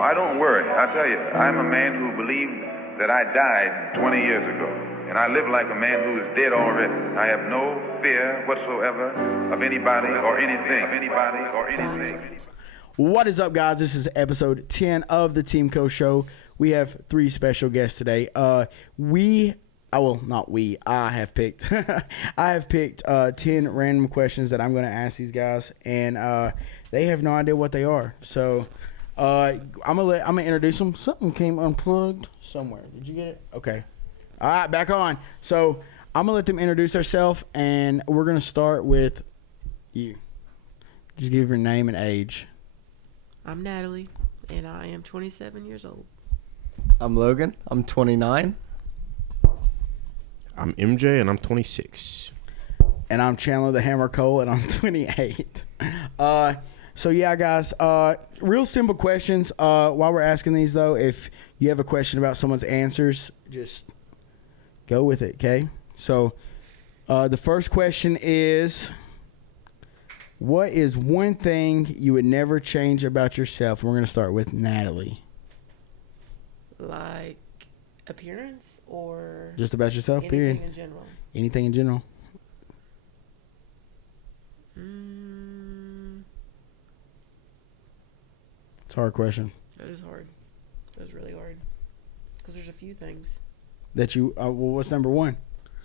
I don't worry. I tell you, I'm a man who believed that I died 20 years ago. And I live like a man who is dead already. I have no fear whatsoever of anybody or anything. What is up, guys? This is episode 10 of the TeamCole show. We have 3 special guests today. I have picked 10 random questions that I'm going to ask these guys, and they have no idea what they are. So I'm gonna introduce them. Something came unplugged somewhere. Did you get it? Okay. All right, back on. So I'm gonna let them introduce themselves, and we're gonna start with you. Just give your name and age. I'm Natalee, and I am 27 years old. I'm Logan. I'm 29. I'm MJ, and I'm 26. And I'm Chandler the Hammer Cole, and I'm 28. So yeah, guys, real simple questions. While we're asking these, though, if you have a question about someone's answers, just go with it, okay? So the first question is, what is one thing you would never change about yourself? We're going to start with Natalee. Like appearance or Just about yourself, anything period. in general? Anything in general. It's a hard question. That is hard. That is really hard. Because there's a few things. That you, well, what's number one?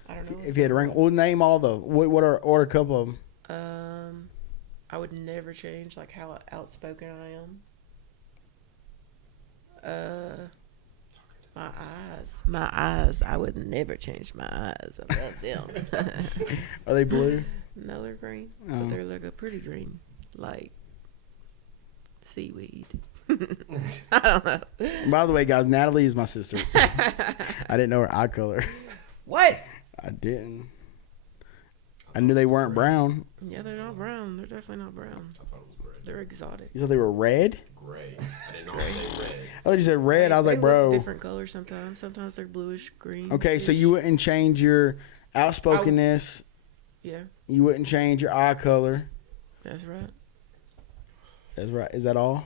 I don't know. If you had to rank, well, name all the, what are, or a couple of them. I would never change like how outspoken I am. My eyes. I would never change my eyes. I love them. Are they blue? No, they're green, Oh. but they're like a pretty green, like seaweed. I don't know. By the way, guys, Natalee is my sister. I didn't know her eye color. What? I didn't. I knew they weren't brown. Yeah, they're not brown. They're definitely not brown. I thought it was gray. They're exotic. You thought they were red? Gray. I didn't know they red. I thought you said red. I was like, They look bro. different colors sometimes. Sometimes they're bluish green. Okay, so you wouldn't change your outspokenness. Yeah, You wouldn't change your eye color. that's right. That's right. Is that all?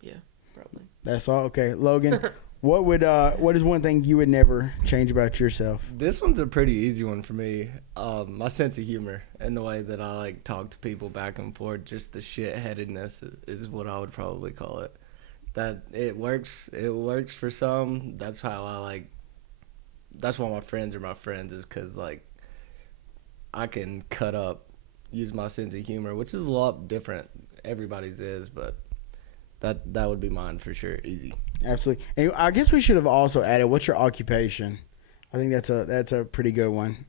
Yeah, probably. That's all? Okay. Logan, what is one thing you would never change about yourself? This one's a pretty easy one for me. My sense of humor and the way that I like talk to people back and forth, just the shit-headedness is what I would probably call it. That it works for some. That's how I like. That's why my friends are my friends, is because like I can cut up, use my sense of humor, which is a lot different. Everybody's is, but that would be mine for sure. Easy. Absolutely. And I guess we should have also added, what's your occupation? I think that's a pretty good one.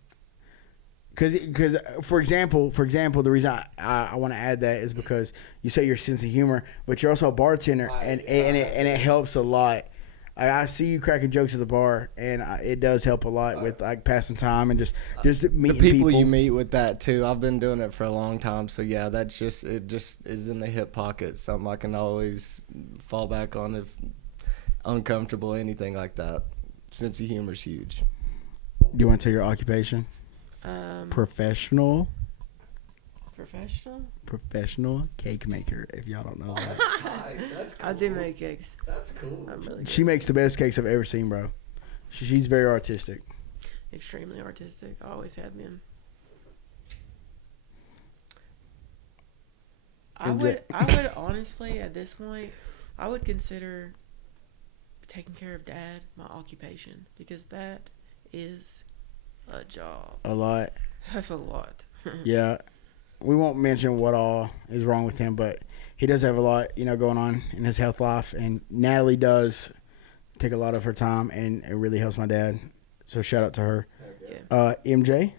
Because for example, the reason I want to add that is because you say your sense of humor, but you're also a bartender, and it helps a lot. I see you cracking jokes at the bar, and it does help a lot with like passing time and just meeting the people you meet with that too. I've been doing it for a long time, so yeah, it just is in the hip pocket. Something I can always fall back on if uncomfortable, anything like that. Sense of humor is huge. Do you want to tell your occupation? Professional cake maker. If y'all don't know that, That's cool. I do make cakes. That's cool. I'm really good. she makes the best cakes I've ever seen, bro. She's very artistic. Extremely artistic. I always have been. I would honestly, at this point, I would consider taking care of Dad my occupation, because that is a job. A lot. That's a lot. Yeah. We won't mention what all is wrong with him, but he does have a lot, going on in his health life. And Natalee does take a lot of her time, and it really helps my dad. So shout out to her. Yeah. MJ?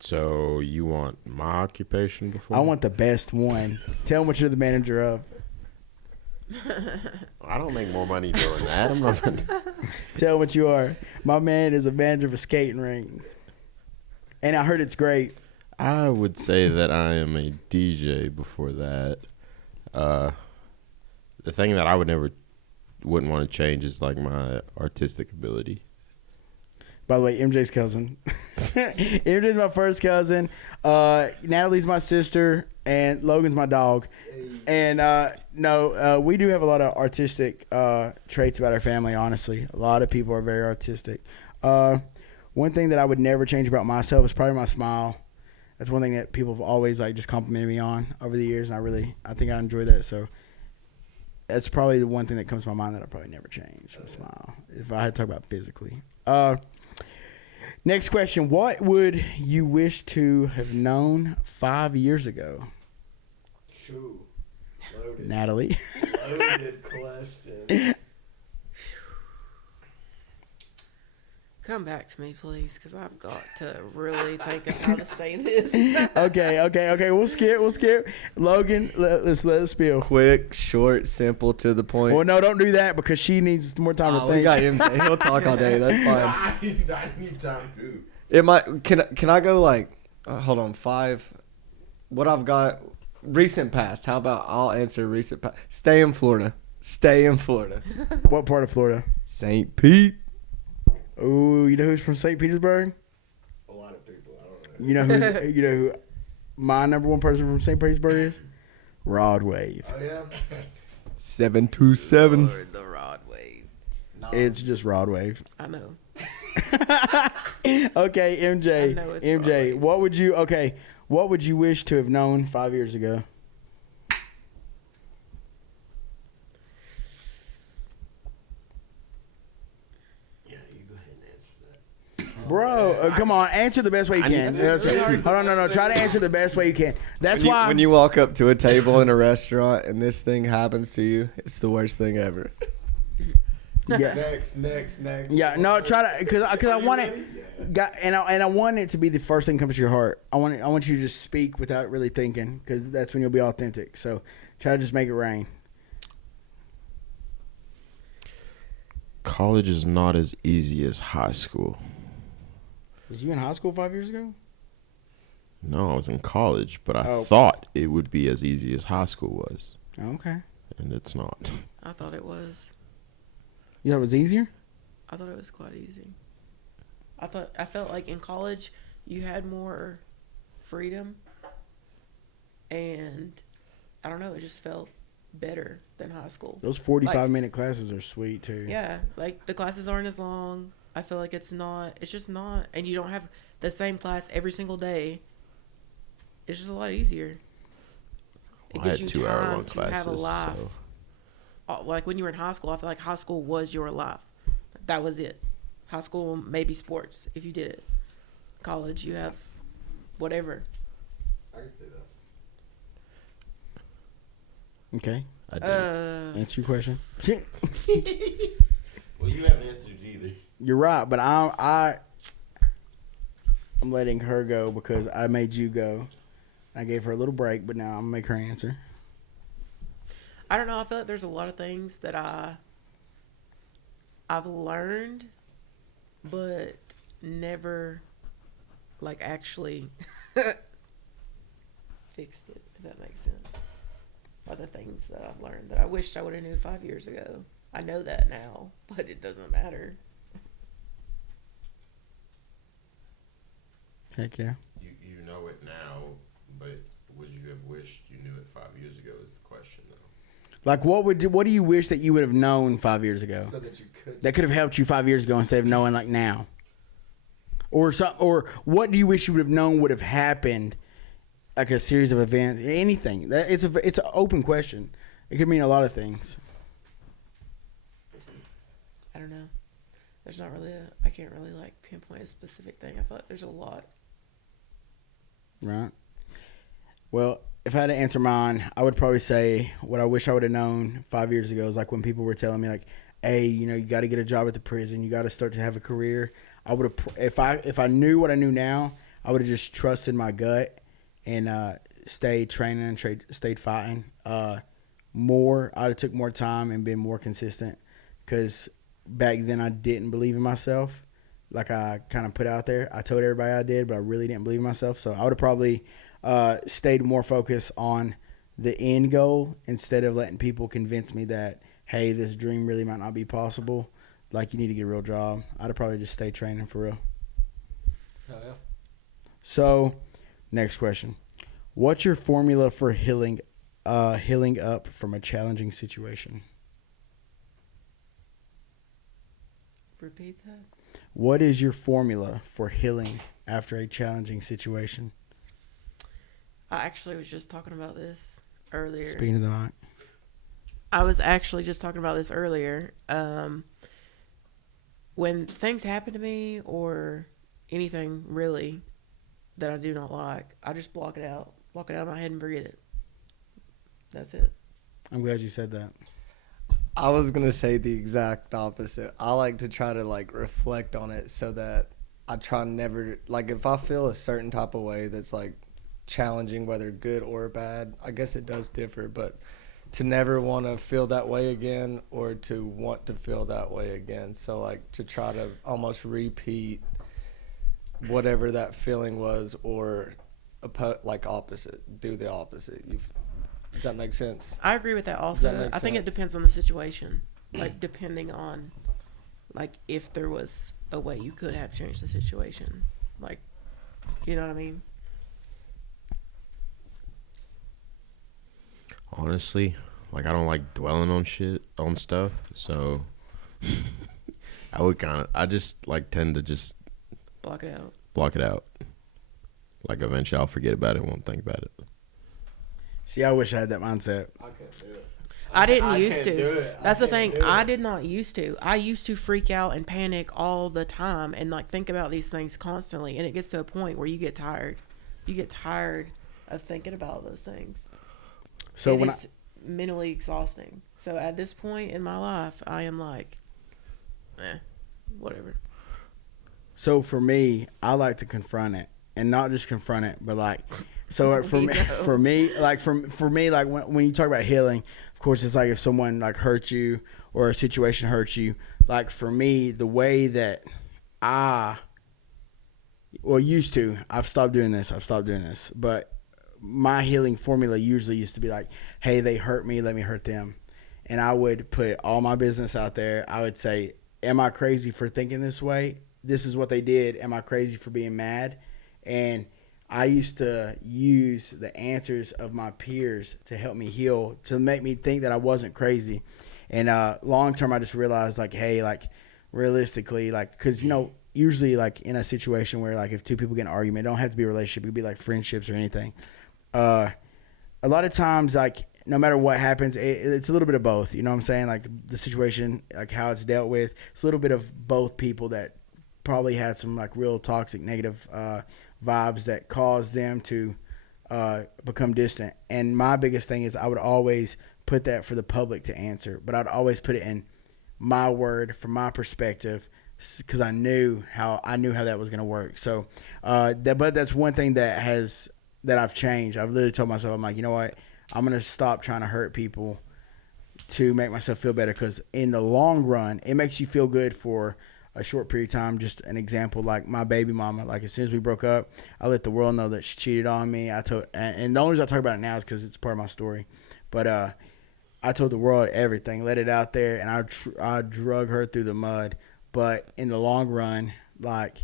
So you want my occupation before? I want the best one. Tell him what you're the manager of. I don't make more money doing that. I'm not. Tell him what you are. My man is a manager of a skating rink. And I heard it's great. I would say that I am a DJ before that. The thing that I wouldn't want to change is like my artistic ability. By the way, MJ's cousin. MJ's my first cousin. Natalee's my sister. and Logan's my dog. And no, we do have a lot of artistic traits about our family. Honestly, a lot of people are very artistic. One thing that I would never change about myself is probably my smile. That's one thing that people have always like just complimented me on over the years, and I think I enjoy that. So that's probably the one thing that comes to my mind that I probably never change. My smile. If I had to talk about physically. Next question: what would you wish to have known 5 years ago? Shoo. Loaded. Natalee. Loaded question. Come back to me, please, because I've got to really think of how to say this. Okay. We'll skip. Logan, let's spill. Quick, short, simple, to the point. Well, no, don't do that because she needs more time to think. We got MJ. He'll talk all day. That's fine. I need time too. It might. Can I go like? Hold on. 5. What I've got. Recent past. How about I'll answer recent past. Stay in Florida. What part of Florida? St. Pete. Oh, you know who's from St. Petersburg? A lot of people. I don't know. You know who my number one person from St. Petersburg is? Rod Wave. Oh yeah. 727. Lord, the Rod Wave. It's just Rod Wave. I know. Okay, MJ. I know it's MJ, Rod what would you wish to have known 5 years ago? Bro, come on. Answer the best way you can. Hold on, no. Try to answer the best way you can. That's why. When you walk up to a table in a restaurant and this thing happens to you, it's the worst thing ever. Yeah. Next. Yeah, no, try to, because I want it, and I want it to be the first thing that comes to your heart. I want you to just speak without really thinking, because that's when you'll be authentic. So try to just make it rain. College is not as easy as high school. Was you in high school 5 years ago? No, I was in college, but I Oh. thought it would be as easy as high school was, Okay. and it's not. I thought it was. You thought it was easier? I thought it was quite easy. I felt like in college you had more freedom, and I don't know, it just felt better than high school. Those 45-minute classes are sweet, too. Yeah, like the classes aren't as long. I feel like it's just not, and you don't have the same class every single day. It's just a lot easier. It I gives had you 2-hour-long time to have a classes, life. so Like when you were in high school, I feel like high school was your life. That was it. High school, maybe sports if you did it. College, you have whatever. I can see that. Okay. I did. Answer your question. Well, you haven't answered it either. You're right, but I'm letting her go because I made you go. I gave her a little break, but now I'm gonna make her answer. I don't know. I feel like there's a lot of things that I've learned, but never like actually fixed it. If that makes sense. Other things that I've learned that I wished I would have knew 5 years ago. I know that now, but it doesn't matter. Heck yeah. You know it now, but would you have wished you knew it 5 years ago is the question, though. Like, what do you wish that you would have known 5 years ago? So that you could. That could have helped you 5 years ago instead of knowing like now. Or what do you wish you would have known would have happened, like a series of events, anything. It's an open question. It could mean a lot of things. I don't know. There's not really I can't really like pinpoint a specific thing. I feel like there's a lot. Right. Well, if I had to answer mine, I would probably say what I wish I would have known 5 years ago is like when people were telling me like, hey, you got to get a job at the prison. You got to start to have a career. I would have, if I knew what I knew now, I would have just trusted my gut and stayed training and stayed fighting more. I would have took more time and been more consistent because back then I didn't believe in myself. Like I kind of put out there. I told everybody I did, but I really didn't believe in myself. So I would have probably stayed more focused on the end goal instead of letting people convince me that, hey, this dream really might not be possible. Like, you need to get a real job. I'd have probably just stayed training for real. Oh, yeah. So, next question. What's your formula for healing up from a challenging situation? Repeat that. What is your formula for healing after a challenging situation? I actually was just talking about this earlier. Speaking of the mic. I was actually just talking about this earlier. When things happen to me or anything really that I do not like, I just block it out. Block it out of my head and forget it. That's it. I'm glad you said that. I was going to say the exact opposite. I like to try to like reflect on it so that I try never, like if I feel a certain type of way that's like challenging, whether good or bad, I guess it does differ, but to never want to feel that way again or to want to feel that way again. So like to try to almost repeat whatever that feeling was or like opposite, do the opposite. Does that make sense? I agree with that also. That I think it sense? depends on the situation. Like depending on like if there was a way you could have changed the situation. Like, you know what I mean? Honestly, like I don't like dwelling on stuff, so I just like tend to just Block it out. block it out. Like eventually I'll forget about it, won't think about it. See, I wish I had that mindset. I can't do it. I didn't used can't do to. it. I That's the can't thing. do I it. did not used to. I used to freak out and panic all the time and like think about these things constantly. And it gets to a point where you get tired. You get tired of thinking about those things. So And when it's mentally exhausting. So at this point in my life, I am like, whatever. So for me, I like to confront it, and not just confront it, but like, so like for me, like when you talk about healing, of course, it's like if someone like hurts you or a situation hurts you. Like for me, the way that used to, I've stopped doing this, but my healing formula usually used to be like, hey, they hurt me, let me hurt them. And I would put all my business out there. I would say, am I crazy for thinking this way? This is what they did. Am I crazy for being mad? And I used to use the answers of my peers to help me heal, to make me think that I wasn't crazy. And long term, I just realized like, hey, like realistically, like, because, you know, usually like in a situation where like if two people get in an argument, it don't have to be a relationship. It could be like friendships or anything. A lot of times, like, no matter what happens, it's a little bit of both. You know what I'm saying? Like the situation, like how it's dealt with. It's a little bit of both people that probably had some like real toxic, negative vibes that caused them to become distant. And my biggest thing is I would always put that for the public to answer, but I'd always put it in my word from my perspective because I knew how that was going to work. So, but that's one thing that I've changed. I've literally told myself, I'm like, you know what? I'm going to stop trying to hurt people to make myself feel better, because in the long run, it makes you feel good for a short period of time. Just an example, like my baby mama, like as soon as we broke up, I let the world know that she cheated on me. And the only reason I talk about it now is because it's part of my story. But I told the world everything, let it out there, and I drug her through the mud. But in the long run, like,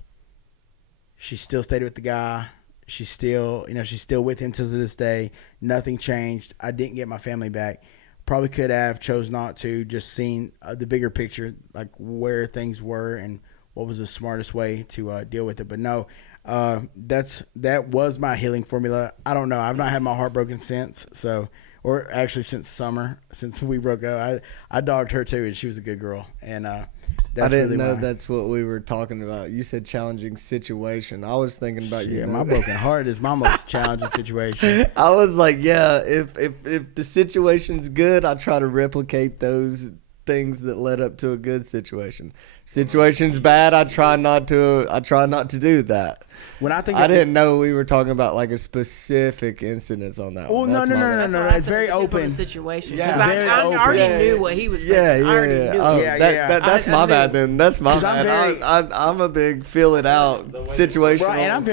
she still stayed with the guy. She's still with him to this day. Nothing changed. I didn't get my family back. Probably could have, chose not to, just seen the bigger picture, like where things were and what was the smartest way to deal with it. But no, that was my healing formula. I don't know. I've not had my heart broken since. So, or actually since summer, since we broke up. I dogged her too, and she was a good girl. And I didn't know that's what we were talking about. You said challenging situation. I was thinking about you. My broken heart is my most challenging situation. I was like, yeah, if the situation's good, I try to replicate those things that led up to a good situation. Situation's bad, I try not to do that. When I didn't know we were talking about like a specific incident on that. Oh, one. no. It's very On open. the situation. Yeah. Because Very I open. already knew what he was thinking. I already knew. Oh, it. That's my bad then. That's my bad. I'm a big feel it out situation. Right, and I'm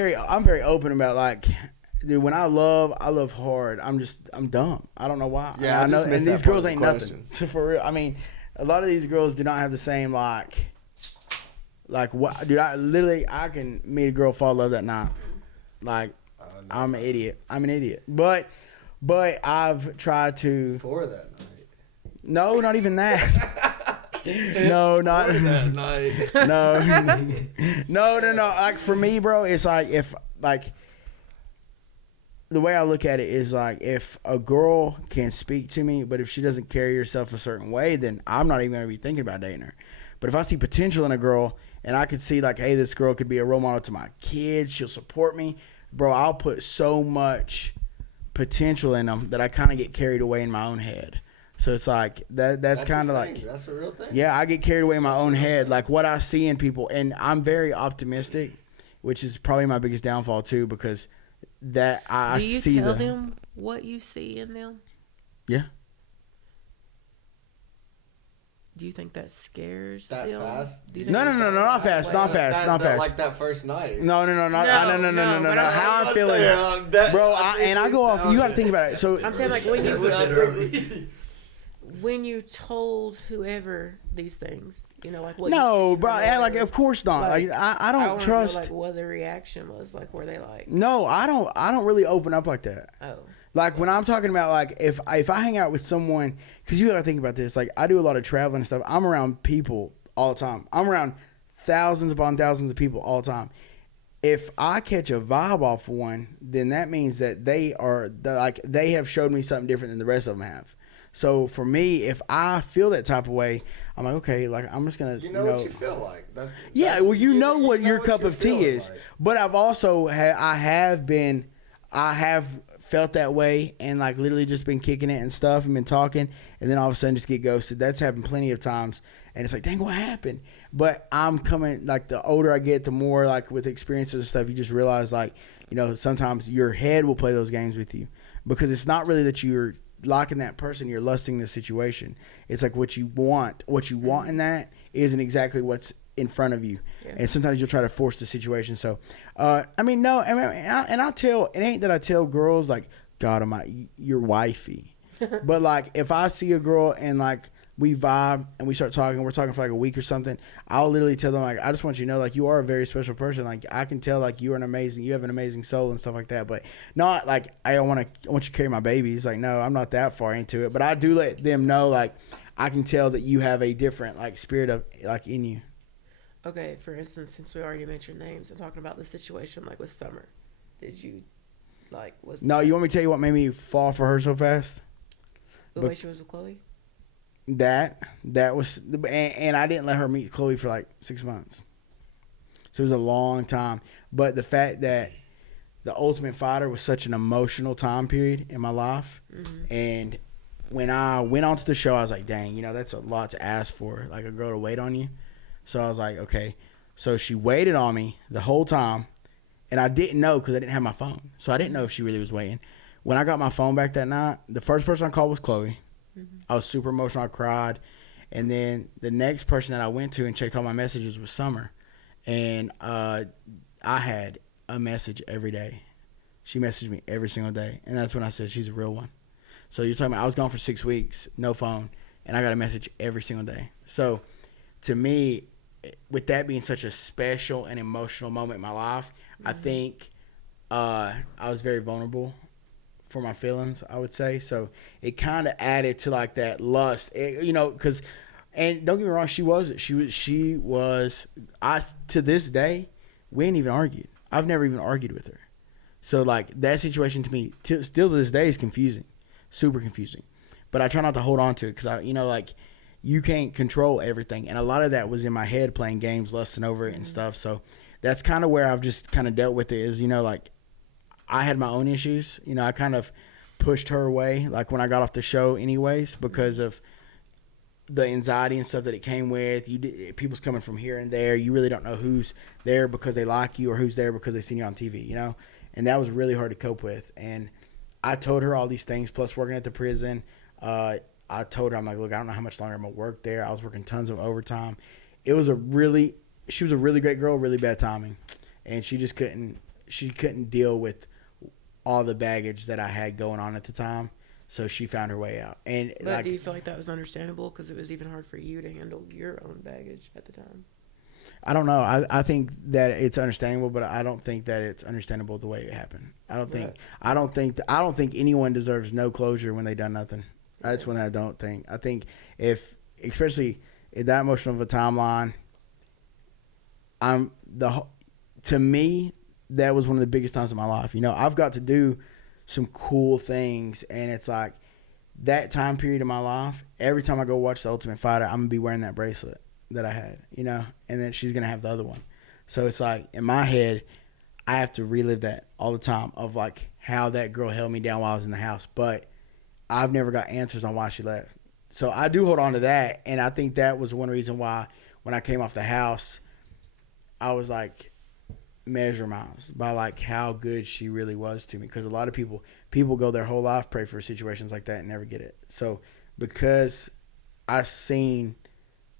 very open about, like, dude, when I love hard. I'm dumb. I don't know why. Yeah, I know, just missed and that these part girls of ain't the nothing. So for real, I mean, a lot of these girls do not have the same like what, dude. I can meet a girl, fall in love that night. Like, I'm an idiot. I'm an idiot. But I've tried to. For that night. No, not even that. No, not For that night. No. Like for me, bro, it's like if like the way I look at it is like if a girl can speak to me, but if she doesn't carry herself a certain way, then I'm not even gonna be thinking about dating her. But if I see potential in a girl and I could see like, hey, this girl could be a role model to my kids, she'll support me, bro, I'll put so much potential in them that I kind of get carried away in my own head. So it's like that's kind of like, that's a real thing. Yeah, I get carried away in my own head, like what I see in people, and I'm very optimistic, which is probably my biggest downfall too, because that I see. Do you tell them what you see in them? Yeah. Do you think that scares That them? fast? No, not fast. Not fast. Like that first night. No. No, How I'm feeling, bro. I go off. You got to think about it. So I'm saying like when you told whoever these things, you know, like what? No, bro. Like of course not. Like I don't trust. Know, like what the reaction was. Like were they like? No, I don't really open up like that. Oh. Like when I'm talking about like if I hang out with someone, because you gotta think about this. Like I do a lot of traveling and stuff. I'm around people all the time. I'm around thousands upon thousands of people all the time. If I catch a vibe off one, then that means that they have showed me something different than the rest of them have. So for me, if I feel that type of way, I'm like, okay, like I'm just gonna. You know what you feel like. Well, you know what your cup of tea is. Like. But I've also I have felt that way and like literally just been kicking it and stuff and been talking, and then all of a sudden just get ghosted. That's happened plenty of times, and it's like, dang, what happened? But I'm coming, like the older I get, the more like with experiences and stuff, you just realize like, you know, sometimes your head will play those games with you, because it's not really that you're liking that person, you're lusting the situation. It's like what you want in that isn't exactly what's in front of you. Yeah. And sometimes you'll try to force the situation. So I tell, it ain't that I tell girls like, God, you're wifey. But like if I see a girl and like we vibe and we start talking, we're talking for like a week or something, I'll literally tell them like, I just want you to know, like, you are a very special person. Like I can tell like you have an amazing soul and stuff like that. But not like I want you to carry my babies. Like, no, I'm not that far into it. But I do let them know like I can tell that you have a different like spirit of like in you. Okay, for instance, since we already mentioned names, I'm talking about the situation like with Summer. Did you like No, you want me to tell you what made me fall for her so fast? The way she was with Chloe? That was, and I didn't let her meet Chloe for like 6 months. So it was a long time. But the fact that the Ultimate Fighter was such an emotional time period in my life. Mm-hmm. And when I went onto the show, I was like, dang, you know, that's a lot to ask for, like a girl to wait on you. So I was like, okay. So she waited on me the whole time, and I didn't know because I didn't have my phone. So I didn't know if she really was waiting. When I got my phone back that night, the first person I called was Chloe. Mm-hmm. I was super emotional. I cried. And then the next person that I went to and checked all my messages was Summer. And I had a message every day. She messaged me every single day. And that's when I said she's a real one. So you're talking about I was gone for 6 weeks, no phone, and I got a message every single day. So to me, with that being such a special and emotional moment in my life, mm-hmm. I think I was very vulnerable for my feelings, I would say. So it kind of added to like that lust, you know, because, and don't get me wrong, she was, to this day, we ain't even argued. I've never even argued with her. So like that situation to me, still to this day is confusing, super confusing. But I try not to hold on to it because like you can't control everything. And a lot of that was in my head playing games, lusting over it and stuff. So that's kind of where I've just kind of dealt with it is, you know, like I had my own issues. You know, I kind of pushed her away, like when I got off the show anyways, because of the anxiety and stuff that it came with. People's coming from here and there. You really don't know who's there because they like you or who's there because they seen you on TV, you know? And that was really hard to cope with. And I told her all these things, plus working at the prison. I told her, I'm like, look, I don't know how much longer I'm going to work there. I was working tons of overtime. She was a really great girl, really bad timing. And she couldn't deal with all the baggage that I had going on at the time. So she found her way out. But do you feel like that was understandable because it was even hard for you to handle your own baggage at the time? I don't know. I think that it's understandable, but I don't think that it's understandable the way it happened. I don't think anyone deserves no closure when they done nothing. That's one I don't think. I think if, especially in that emotional of a timeline, to me, that was one of the biggest times of my life. You know, I've got to do some cool things, and it's like that time period of my life, every time I go watch The Ultimate Fighter, I'm going to be wearing that bracelet that I had, you know, and then she's going to have the other one. So it's like, in my head, I have to relive that all the time of like how that girl held me down while I was in the house. But I've never got answers on why she left. So I do hold on to that, and I think that was one reason why when I came off the house, I was like mesmerized by like how good she really was to me. Because a lot of people go their whole life pray for situations like that and never get it. So because I seen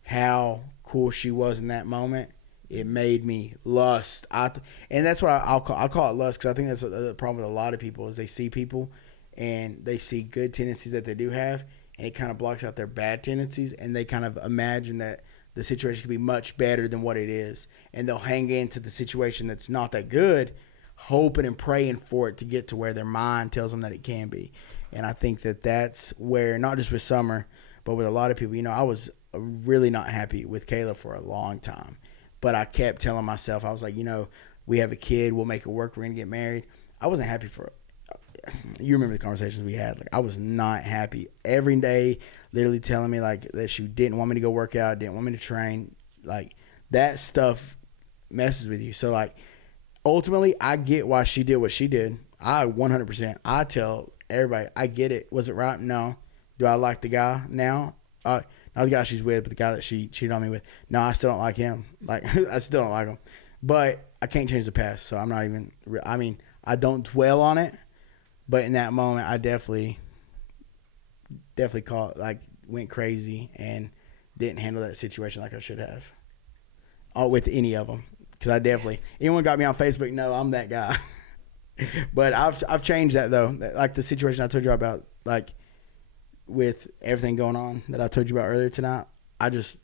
how cool she was in that moment, it made me lust. And that's what I'll call it lust, because I think that's the problem with a lot of people is they see people and they see good tendencies that they do have, and it kind of blocks out their bad tendencies, and they kind of imagine that the situation could be much better than what it is, and they'll hang into the situation that's not that good, hoping and praying for it to get to where their mind tells them that it can be. And I think that that's where, not just with Summer, but with a lot of people, you know, I was really not happy with Kayla for a long time, but I kept telling myself, I was like, you know, we have a kid, we'll make it work, we're gonna get married. I wasn't happy for it. You remember the conversations we had. Like, I was not happy every day, literally telling me like that she didn't want me to go work out, didn't want me to train. Like, that stuff messes with you. So like, ultimately, I get why she did what she did. I 100%. I tell everybody, I get it. Was it right? No. Do I like the guy now? Not the guy she's with, but the guy that she cheated on me with. No, I still don't like him. Like, I still don't like him. But I can't change the past, so I'm not even. I mean, I don't dwell on it. But in that moment, I definitely went crazy and didn't handle that situation like I should have. With any of them, because anyone got me on Facebook? No, I'm that guy. But I've changed that though. Like the situation I told you about, like with everything going on that I told you about earlier tonight, I just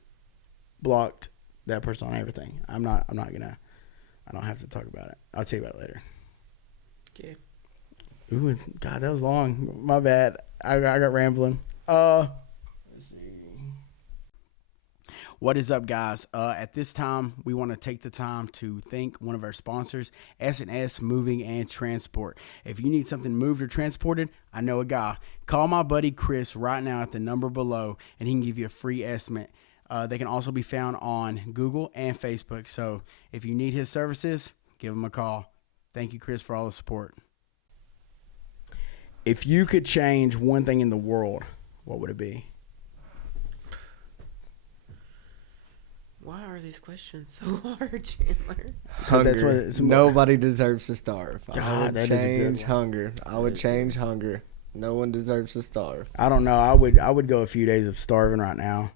blocked that person on everything. I don't have to talk about it. I'll tell you about it later. Okay. Ooh, God, that was long. My bad. I got rambling. Let's see. What is up, guys? At this time, we want to take the time to thank one of our sponsors, S&S Moving and Transport. If you need something moved or transported, I know a guy. Call my buddy Chris right now at the number below, and he can give you a free estimate. They can also be found on Google and Facebook. So if you need his services, give him a call. Thank you, Chris, for all the support. If you could change one thing in the world, what would it be? Why are these questions so hard, Chandler? Hunger. Nobody deserves to starve. God, I would that is a good change one. hunger. I would change hunger. No one deserves to starve. I don't know. I would go a few days of starving right now.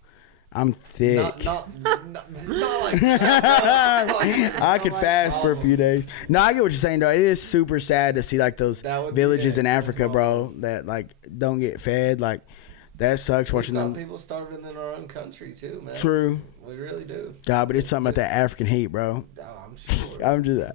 I'm thick. Not like that. I could fast for a few days. No, I get what you're saying, though. It is super sad to see like those villages in Africa, bro, that like don't get fed. Like, that sucks watching them. People starving in our own country too, man. True. We really do. God, but it's something about that African heat, bro. Oh, I'm sure. I'm just,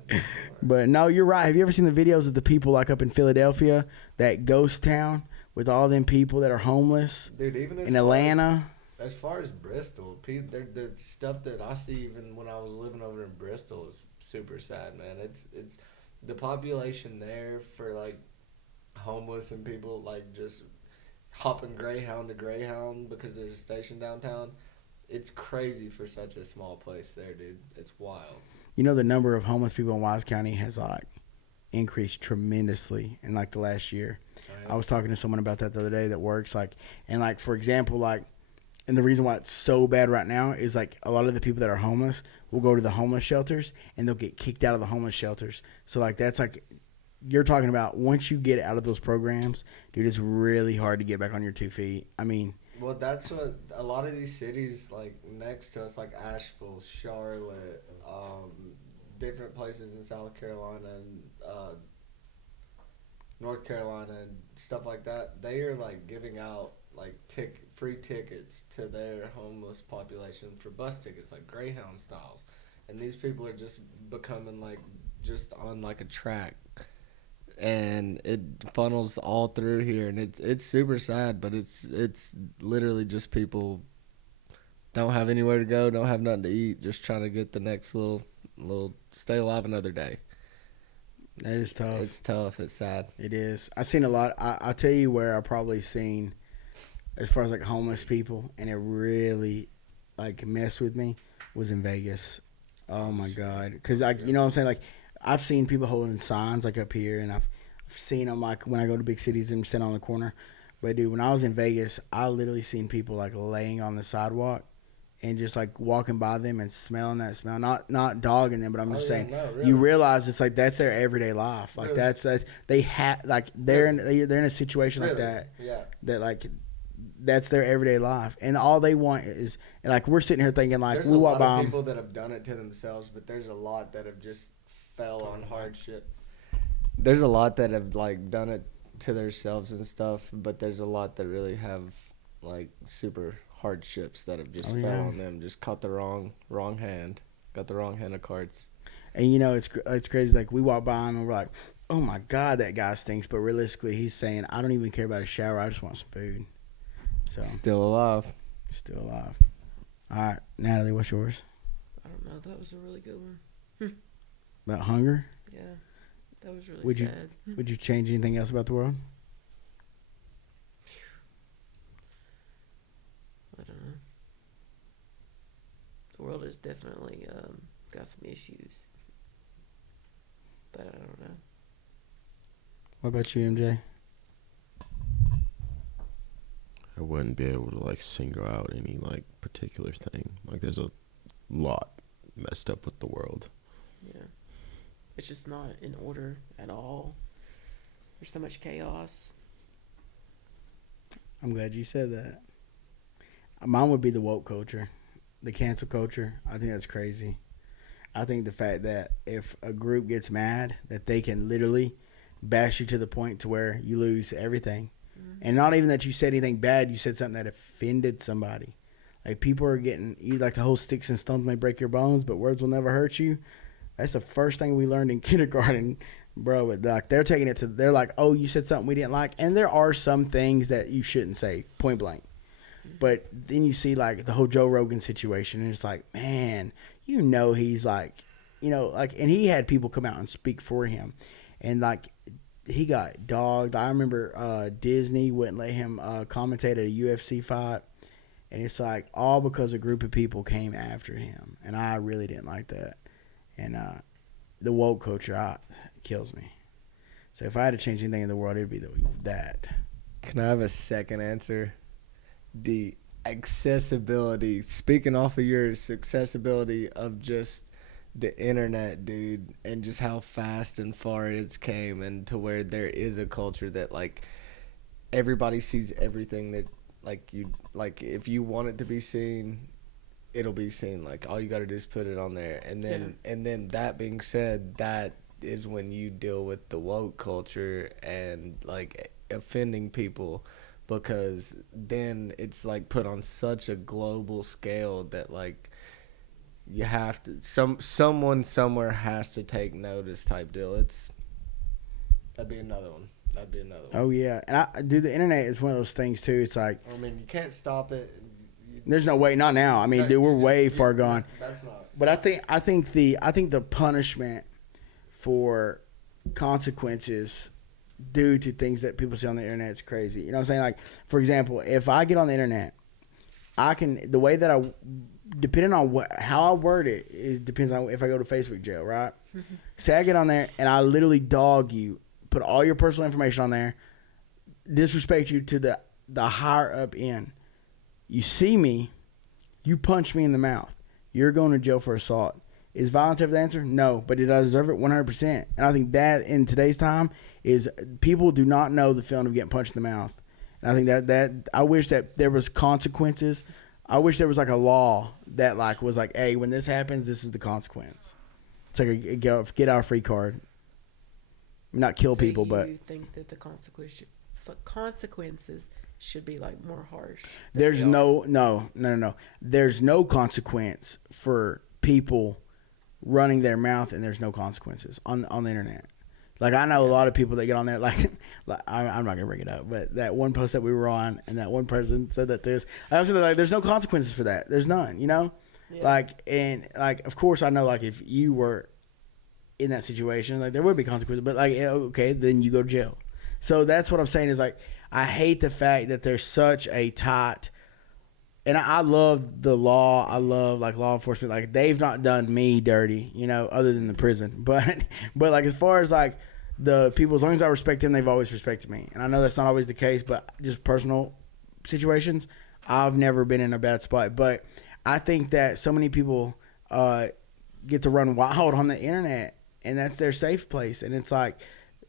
but no, you're right. Have you ever seen the videos of the people like up in Philadelphia, that ghost town with all them people that are homeless? Dude, even in Atlanta. As far as Bristol, the stuff that I see even when I was living over in Bristol is super sad, man. It's the population there for like homeless and people like just hopping Greyhound to Greyhound because there's a station downtown. It's crazy for such a small place there, dude. It's wild. You know, the number of homeless people in Wise County has like increased tremendously in like the last year. Oh, yeah. I was talking to someone about that the other day that works like, and like, for example, like, and the reason why it's so bad right now is like a lot of the people that are homeless will go to the homeless shelters and they'll get kicked out of the homeless shelters. So like, that's like, you're talking about once you get out of those programs, dude, it's really hard to get back on your 2 feet. I mean, well, that's what a lot of these cities like next to us, like Asheville, Charlotte, different places in South Carolina and North Carolina and stuff like that, they are like giving out like free tickets to their homeless population for bus tickets, like Greyhound styles. and these people are just becoming like just on like a track, and it funnels all through here, and it's super sad, but it's literally just people don't have anywhere to go, don't have nothing to eat, just trying to get the next little stay alive another day. That is tough. It's tough. It's sad. It is. I've seen a lot. I'll tell you where I've probably seen, as far as like homeless people, and it really like messed with me, was in Vegas. Oh my God. Because like, you know what I'm saying? Like, I've seen people holding signs like up here, and I've seen them like when I go to big cities and sit on the corner. But dude, when I was in Vegas, I literally seen people like laying on the sidewalk and just like walking by them and smelling that smell. Not dogging them, but I'm just saying, no, really. You realize it's like that's their everyday life. Like Really? that's they have like they're Really? they're in a situation like Really? that. Yeah. That like that's their everyday life, and all they want is, and like we're sitting here thinking like There's we a walk lot by of 'em. people that have done it to themselves, but there's a lot that have just fell on hardship. There's a lot that have like done it to themselves and stuff, but there's a lot that really have like super hardships that have just fell on them, just caught the wrong hand, got the wrong hand of cards. And you know it's crazy. Like we walk by him and we're like, oh my God, that guy stinks. But realistically, he's saying, I don't even care about a shower. I just want some food. So Still alive. still alive. All right, Natalie, what's yours? I don't know. That was a really good one. About hunger? Yeah, that was really Would you- sad. Would you change anything else about the world? I don't know. The world has definitely got some issues, but I don't know. What about you, MJ? I wouldn't be able to like single out any like particular thing. Like there's a lot messed up with the world. Yeah, it's just not in order at all. There's so much chaos. I'm glad you said that. Mine would be the woke culture, the cancel culture. I think that's crazy. I think the fact that if a group gets mad, that they can literally bash you to the point to where you lose everything. And not even that you said anything bad, you said something that offended somebody. Like people are getting, you like the whole sticks and stones may break your bones, but words will never hurt you. That's the first thing we learned in kindergarten, bro. But like they're taking it to, they're like, oh, you said something we didn't like. And there are some things that you shouldn't say, point blank. But then you see like the whole Joe Rogan situation, and it's like, man, you know, he's like, you know, like, and he had people come out and speak for him, and like he got dogged. I remember Disney wouldn't let him commentate at a UFC fight, and it's like all because a group of people came after him, and I really didn't like that. And the woke culture kills me. So if I had to change anything in the world, it'd be that. Can I have a second answer? The accessibility, speaking off of yours, accessibility of just the internet, dude, and just how fast and far it's came, and to where there is a culture that like everybody sees everything that like you like. If you want it to be seen, it'll be seen. Like all you got to do is put it on there, and then that being said, that is when you deal with the woke culture and like offending people. Because then it's like put on such a global scale that like you have to someone somewhere has to take notice type deal. That'd be another one. Oh yeah, and the internet is one of those things too. It's like, I mean, you can't stop it. There's no way, not now. I mean, dude, we're way far gone. That's not. But I think the punishment for consequences due to things that people see on the internet is crazy. You know what I'm saying? Like, for example, if I get on the internet, the way that depending on how I word it, it depends on if I go to Facebook jail, right? Mm-hmm. Say I get on there and I literally dog you, put all your personal information on there, disrespect you to the higher up end. You see me, you punch me in the mouth, you're going to jail for assault. Is violence ever the answer? No, but did I deserve it? 100%. And I think that in today's time is people do not know the feeling of getting punched in the mouth. And I think that I wish that there was consequences. I wish there was like a law that like was like, hey, when this happens, this is the consequence. It's like a get out free card. Not kill people, but you think that the consequences should be like more harsh. There's no. There's no consequence for people running their mouth and there's no consequences on the internet. Like, I know a lot of people that get on there, like I'm not gonna bring it up, but that one post that we were on, and that one person said that to us. I was like, there's no consequences for that. There's none, you know. Yeah. Like, of course, I know, like, if you were in that situation, like, there would be consequences, but like, okay, then you go to jail. So that's what I'm saying is, like, I hate the fact that there's such a tight. And I love the law. I love, like, law enforcement. Like, they've not done me dirty, you know, other than the prison. But like, as far as, like, the people, as long as I respect them, they've always respected me. And I know that's not always the case, but just personal situations, I've never been in a bad spot. But I think that so many people get to run wild on the internet, and that's their safe place. And it's like,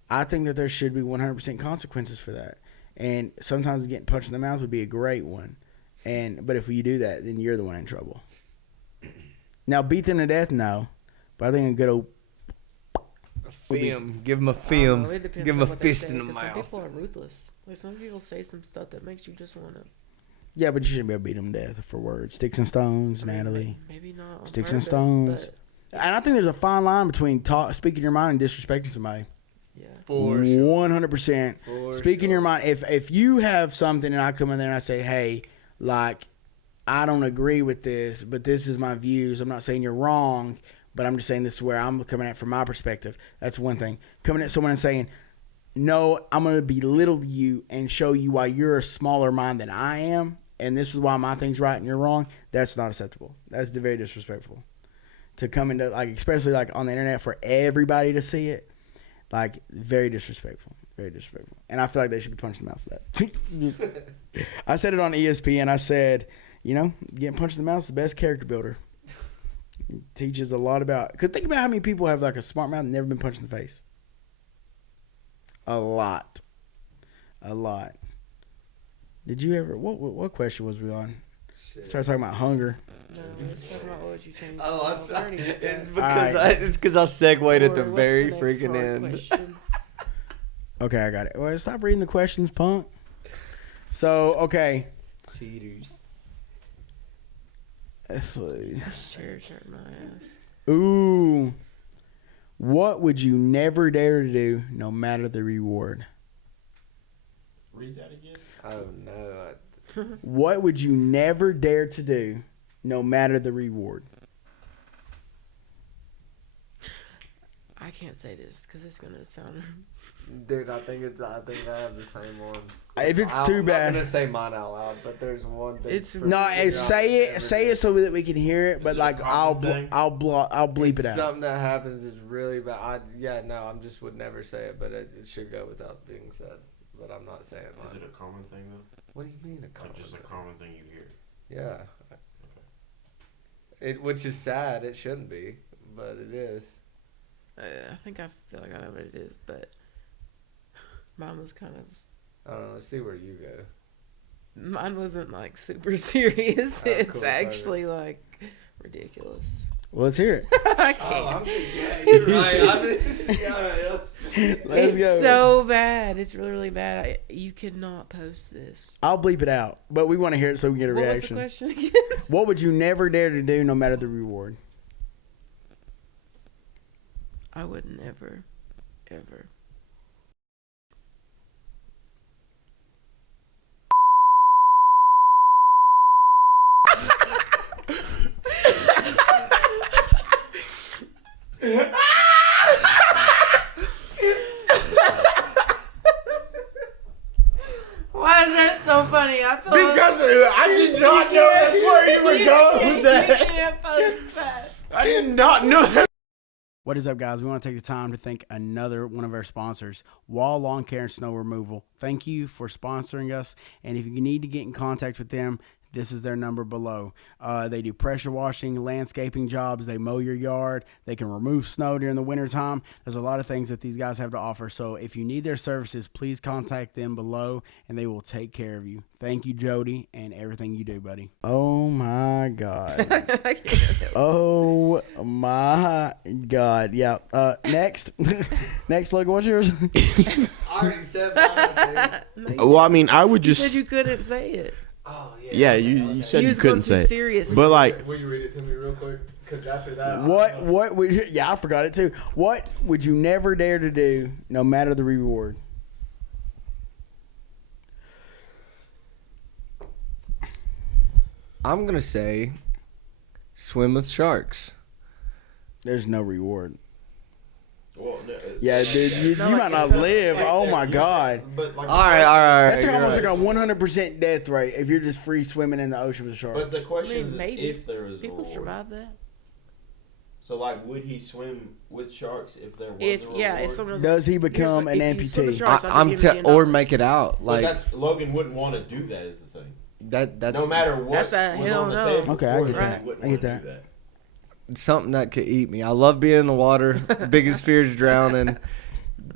I think that there should be 100% consequences for that. And sometimes getting punched in the mouth would be a great one. But if you do that, then you're the one in trouble. Now, beat them to death, no. But I think a good old film. Give them a film. Give them a fist in the mouth. Some mouth. people are ruthless. Like, some people say some stuff that makes you just want to. Yeah, but you shouldn't be able to beat them to death for words. Sticks and stones, Natalee. Maybe not. Sticks and stones. And I think there's a fine line between speaking your mind and disrespecting somebody. Yeah. For sure. 100%. Speaking your mind. If you have something and I come in there and I say, hey, like, I don't agree with this, but this is my views. I'm not saying you're wrong, but I'm just saying this is where I'm coming at from my perspective. That's one thing. Coming at someone and saying, no, I'm going to belittle you and show you why you're a smaller mind than I am, and this is why my thing's right and you're wrong, that's not acceptable. That's very disrespectful. To come into, like, especially, like, on the internet for everybody to see it, like, very disrespectful. Very disrespectful. And I feel like they should be punched in the mouth for that. I said it on ESPN. I said, you know, getting punched in the mouth is the best character builder. It teaches a lot about. Because think about how many people have, like, a smart mouth and never been punched in the face. A lot. Did you ever? What question was we on? Started talking about hunger. No, it's talking about what would you change. Oh, I'm sorry. It's It's because I segued at the very freaking end. Okay, I got it. Well, stop reading the questions, punk. So, okay. Cheaters. This chair hurt my ass. Ooh. What would you never dare to do, no matter the reward? Read that again. Oh, no. What would you never dare to do, no matter the reward? I can't say this because it's gonna sound. Dude, I think I have the same one. If it's too bad, I'm not gonna say mine out loud, but there's one thing. Say it so that we can hear it. But like, I'll bleep it out. Something that happens is really bad. I just would never say it, but it should go without being said. But I'm not saying mine. Is it a common thing though? What do you mean a common? Like just a common thing you hear. Yeah. Okay. Which is sad. It shouldn't be, but it is. I think I feel like I know what it is, but mine was kind of. I don't know. Let's see where you go. Mine wasn't like super serious. Oh, it's cool, actually like ridiculous. Well, let's hear it. I can't. Let's go. It's so bad. It's really, really bad. You cannot post this. I'll bleep it out, but we want to hear it so we can get a reaction. What was the question again? What would you never dare to do, no matter the reward? I would never, ever. Why is that so funny? I feel Because I did not know that's where you were going with that. You can't post that. I did not know that. What is up, guys? We want to take the time to thank another one of our sponsors, Wall Lawn Care and Snow Removal. Thank you for sponsoring us. And if you need to get in contact with them, this is their number below. They do pressure washing, landscaping jobs. They mow your yard. They can remove snow during the wintertime. There's a lot of things that these guys have to offer. So if you need their services, please contact them below, and they will take care of you. Thank you, Jody, and everything you do, buddy. Oh, my God. Oh, my God. Yeah. Next. Next, Logan, what's yours? I already said mine. Well, I mean, I would just. You said you couldn't say it. Oh, Yeah, you said you couldn't say it. Serious. But like, Will you read it to me real quick? Because after that, What would you, I forgot it too. What would you never dare to do, no matter the reward? I'm gonna say swim with sharks. There's no reward. Well, Yeah, dude, you might not live. Oh my god. But like, All right. That's you're almost right. like a 100% death rate if you're just free swimming in the ocean with sharks. But the question is maybe. if there is a People reward. survive that. So like, would he swim with sharks if there was If a reward? if someone was Does he "Here's become what- an if you swim with amputee?" sharks, I'll give you $1 million." or make it out. But Like that's Logan wouldn't want to do that. Is the thing. that's No matter what That's a was hell on the no. table Okay, I for get him, that. he wouldn't I get wanna do that. something that could eat me. I love being in the water. Biggest fear is drowning.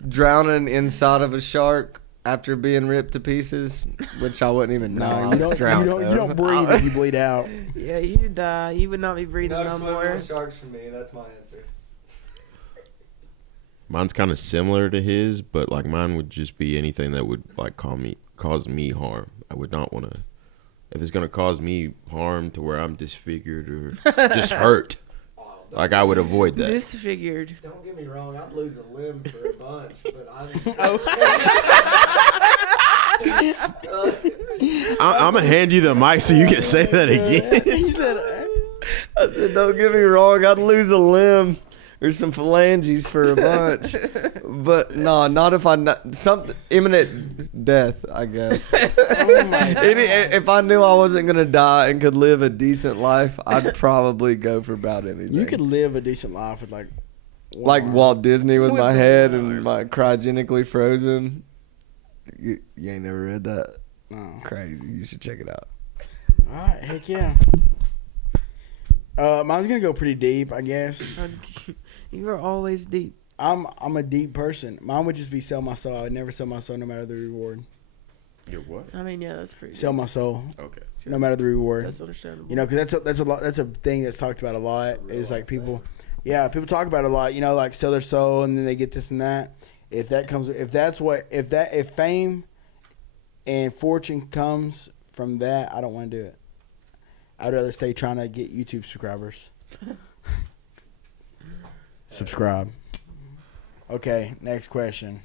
Drowning inside of a shark after being ripped to pieces, which I wouldn't even know. I No, was you drowned, don't though. breathe if you bleed out. Yeah, you die. You would not be breathing no more. sharks for me. That's my answer. Mine's kind of similar to his, but like mine would just be anything that would like cause me harm. I would not want to. If it's gonna cause me harm to where I'm disfigured or just hurt, like I would avoid that. Disfigured. Don't get me wrong. I'd lose a limb for a bunch, but I'm gonna hand you the mic so you can say that again. He said, I said, don't get me wrong. I'd lose a limb or some phalanges for a bunch, but no, not if something imminent death. I guess. If I knew I wasn't gonna die and could live a decent life, I'd probably go for about anything. you could live a decent life with like like Walt Disney with my head and my cryogenically frozen. You ain't never read that? No. Crazy. You should check it out. All right, heck yeah. Mine's gonna go pretty deep, I guess. You are always deep. I'm a deep person. Mine would just be sell my soul. I would never sell my soul, no matter the reward. You're what? I mean, yeah, that's pretty. Sell my soul, Okay. no matter the reward. That's understandable. You know, because that's a lot. That's a thing that's talked about a lot. Is like people talk about it a lot. You know, like sell their soul and then they get this and that. If fame and fortune comes from that, I don't want to do it. I'd rather stay trying to get YouTube subscribers. Subscribe. Okay, next question.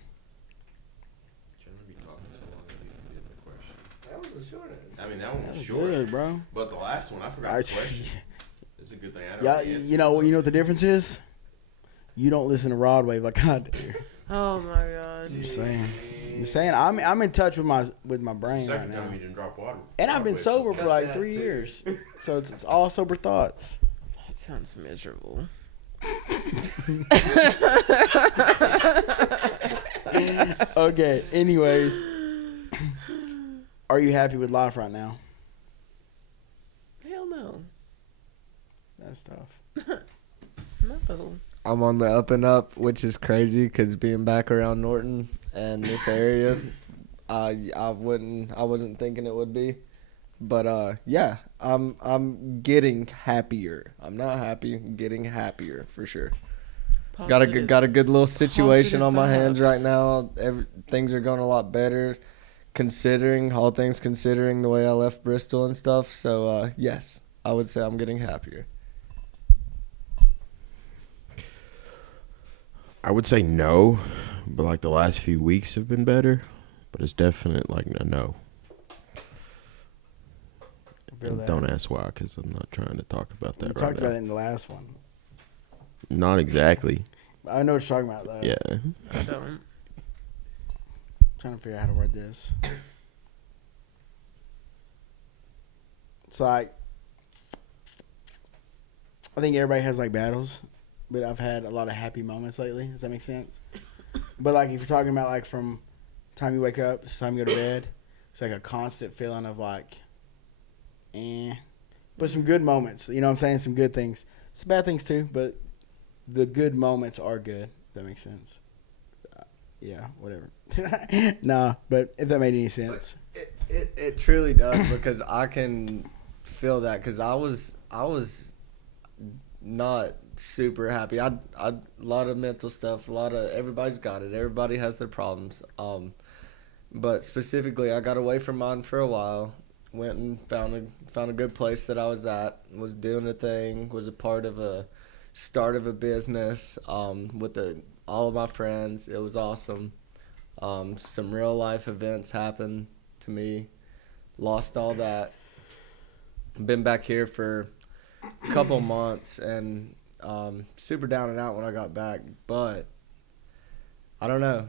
That was a short answer. I mean, that one was That's short, good, bro. but the last one I forgot the question. It's a good thing I don't. Yeah, you know what the difference is? You don't listen to Rod Wave like I do. Oh my god. I'm saying I'm in touch with my brain right Second now. time you didn't drop water. And I've been Water sober waste. for like 3 years. So it's all sober thoughts. That sounds miserable. Okay, anyways. Are you happy with life right now? Hell no. That's tough. No. I'm on the up and up, which is crazy because being back around Norton and this area, I wasn't thinking it would be, but yeah, I'm getting happier. I'm not happy, I'm getting happier for sure. Got a good little situation Positive on my hands vibes. right now. Things are going a lot better, considering all things considering the way I left Bristol and stuff. So yes, I would say I'm getting happier. I would say no, but like the last few weeks have been better. But it's definite like a no. Feel And that. don't ask why, because I'm not trying to talk about that You right talked now. about it in the last one. Not exactly. I know what you're talking about though. Yeah. I don't. Trying to figure out how to word this. It's like I think everybody has like battles, but I've had a lot of happy moments lately. Does that make sense? But like if you're talking about like from time you wake up to time you go to bed, it's like a constant feeling of like, but some good moments. You know what I'm saying? Some good things. Some bad things too, but the good moments are good. If that makes sense. Yeah, whatever. Nah, but if that made any sense. It truly does because I can feel that because I was not super happy. I a lot of mental stuff. Everybody's got it. Everybody has their problems. But specifically, I got away from mine for a while. went and found a good place that I was at, was doing a thing, was a part of a start of a business with all of my friends. It was awesome. Some real life events happened to me. Lost all that. Been back here for a couple months and super down and out when I got back. But I don't know.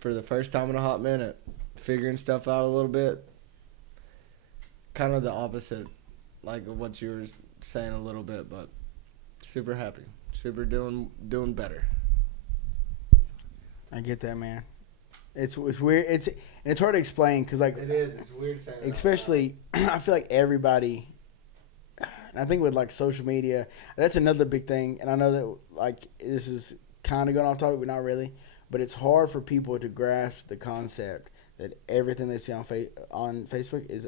For the first time in a hot minute, figuring stuff out a little bit. Kind of the opposite, like what you were saying a little bit, but super happy, super doing better. I get that, man. It's weird. It's hard to explain because like It is. It's weird saying that. especially I feel like everybody. And I think with like social media, that's another big thing. And I know that like this is kind of going off topic, but not really. But it's hard for people to grasp the concept that everything they see on Facebook is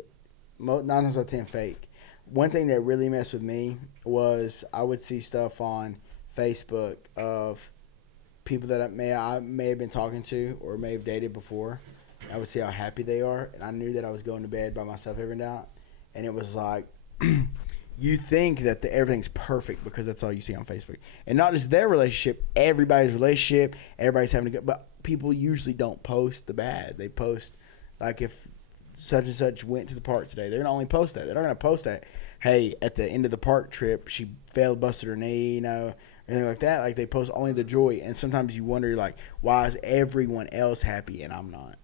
9 times out of 10 fake. One thing that really messed with me was I would see stuff on Facebook of people that I may have been talking to or may have dated before. I would see how happy they are, and I knew that I was going to bed by myself every night. And it was like, you think that everything's perfect because that's all you see on Facebook. And not just their relationship, everybody's relationship, everybody's having a good, but people usually don't post the bad. They post, like if such and such went to the park today, they're going to only post that. They're not going to post that, hey, at the end of the park trip, she failed, busted her knee, anything like that. Like they post only the joy. And sometimes you wonder, like, why is everyone else happy and I'm not?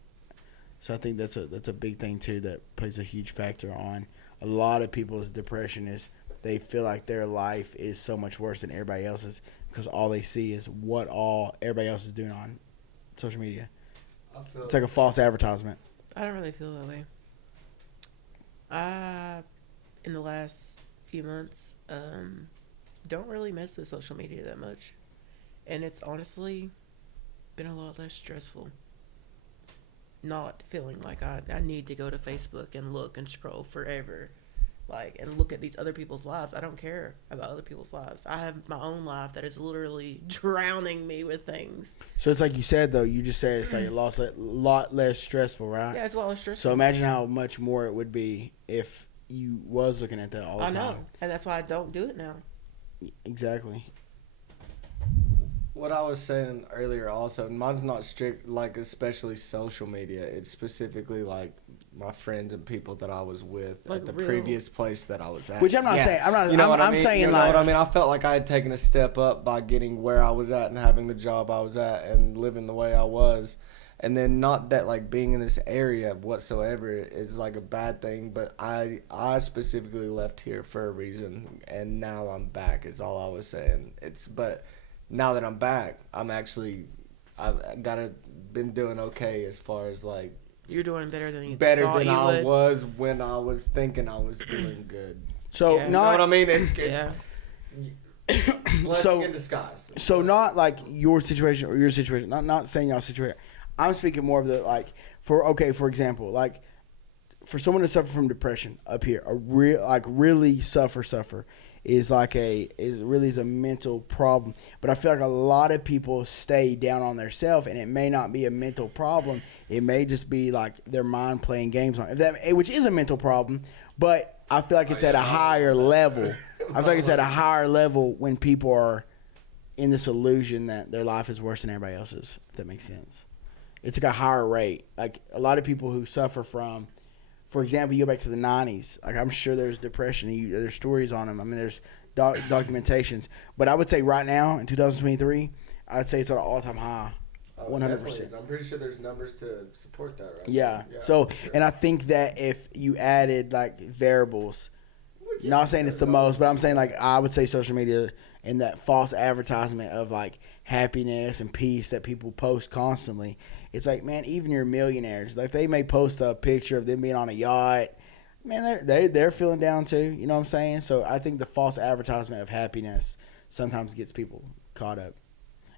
So I think that's a big thing too that plays a huge factor on a lot of people's depression is they feel like their life is so much worse than everybody else's because all they see is what all everybody else is doing on social media. It's like a false advertisement. I don't really feel that way. In the last few months, don't really mess with social media that much. And it's honestly been a lot less stressful. Not feeling like I need to go to Facebook and look and scroll forever. Like, and look at these other people's lives. I don't care about other people's lives. I have my own life that is literally drowning me with things. So it's like you said, though. You just said it's like a lot less stressful, right? Yeah, it's a lot less stressful. So imagine how much more it would be if you was looking at that all the time. I know, and that's why I don't do it now. Exactly. What I was saying earlier also, mine's not strict, like, especially social media. It's specifically, like, my friends and people that I was with like at the real... previous place that I was at. Which I'm not saying. I'm not. You know what I I'm mean? saying, you know like, what I mean? I felt like I had taken a step up by getting where I was at and having the job I was at and living the way I was. And then not that, like, being in this area whatsoever is, like, a bad thing, but I specifically left here for a reason, and now I'm back is all I was saying. But now that I'm back, I've been doing okay as far as, like, you're doing better than you better thought than you I would. was when I was thinking I was doing good. So Yeah. You know what I mean? It's Yeah. blessing in disguise. So not like your situation or your situation. Not saying y'all situation. I'm speaking more of the like for example, like for someone to suffer from depression up here, really suffer is really a mental problem. But I feel like a lot of people stay down on themselves, and it may not be a mental problem. It may just be like their mind playing games on it, which is a mental problem. But I feel like it's at a higher level. I feel like it's at a higher level when people are in this illusion that their life is worse than everybody else's. If that makes sense, it's like a higher rate. Like a lot of people who suffer from. For example, you go back to the 90s. Like I'm sure there's depression. There's stories on them. I mean, there's documentations. But I would say right now, in 2023, I'd say it's at an all-time high. 100%. I'm pretty sure there's numbers to support that, right? Yeah. So, and I think that if you added like variables, not saying it's the most, but I'm saying like I would say social media and that false advertisement of like happiness and peace that people post constantly. It's like, man, even your millionaires, like they may post a picture of them being on a yacht. Man, they're feeling down too. You know what I'm saying? So I think the false advertisement of happiness sometimes gets people caught up.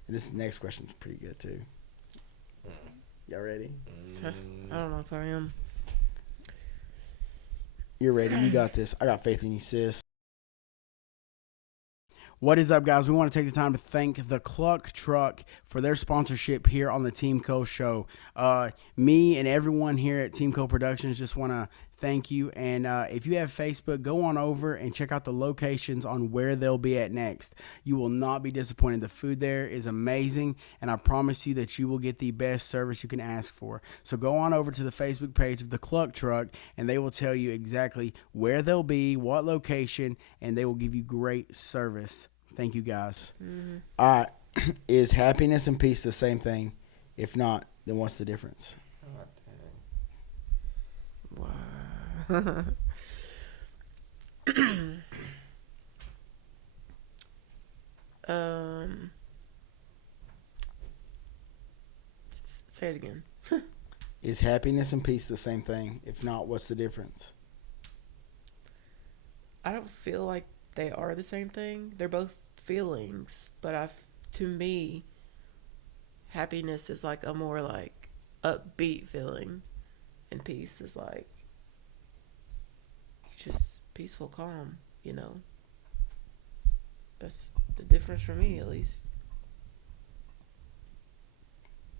And this next question is pretty good too. Y'all ready? I don't know if I am. You're ready. You got this. I got faith in you, sis. What is up, guys? We want to take the time to thank the Cluck Truck for their sponsorship here on the TeamCole show. Me and everyone here at TeamCole Productions just want to thank you. And if you have Facebook, go on over and check out the locations on where they'll be at next. You will not be disappointed. The food there is amazing, and I promise you that you will get the best service you can ask for. So go on over to the Facebook page of the Cluck Truck, and they will tell you exactly where they'll be, what location, and they will give you great service. Thank you, guys. Mm-hmm. All right. Is happiness and peace the same thing? If not, then what's the difference? Wow. Say it again. Is happiness and peace the same thing? If not, what's the difference? I don't feel like they are the same thing. They're both feelings, but to me, happiness is like a more like upbeat feeling, and peace is like just peaceful calm, you know. That's the difference for me, at least.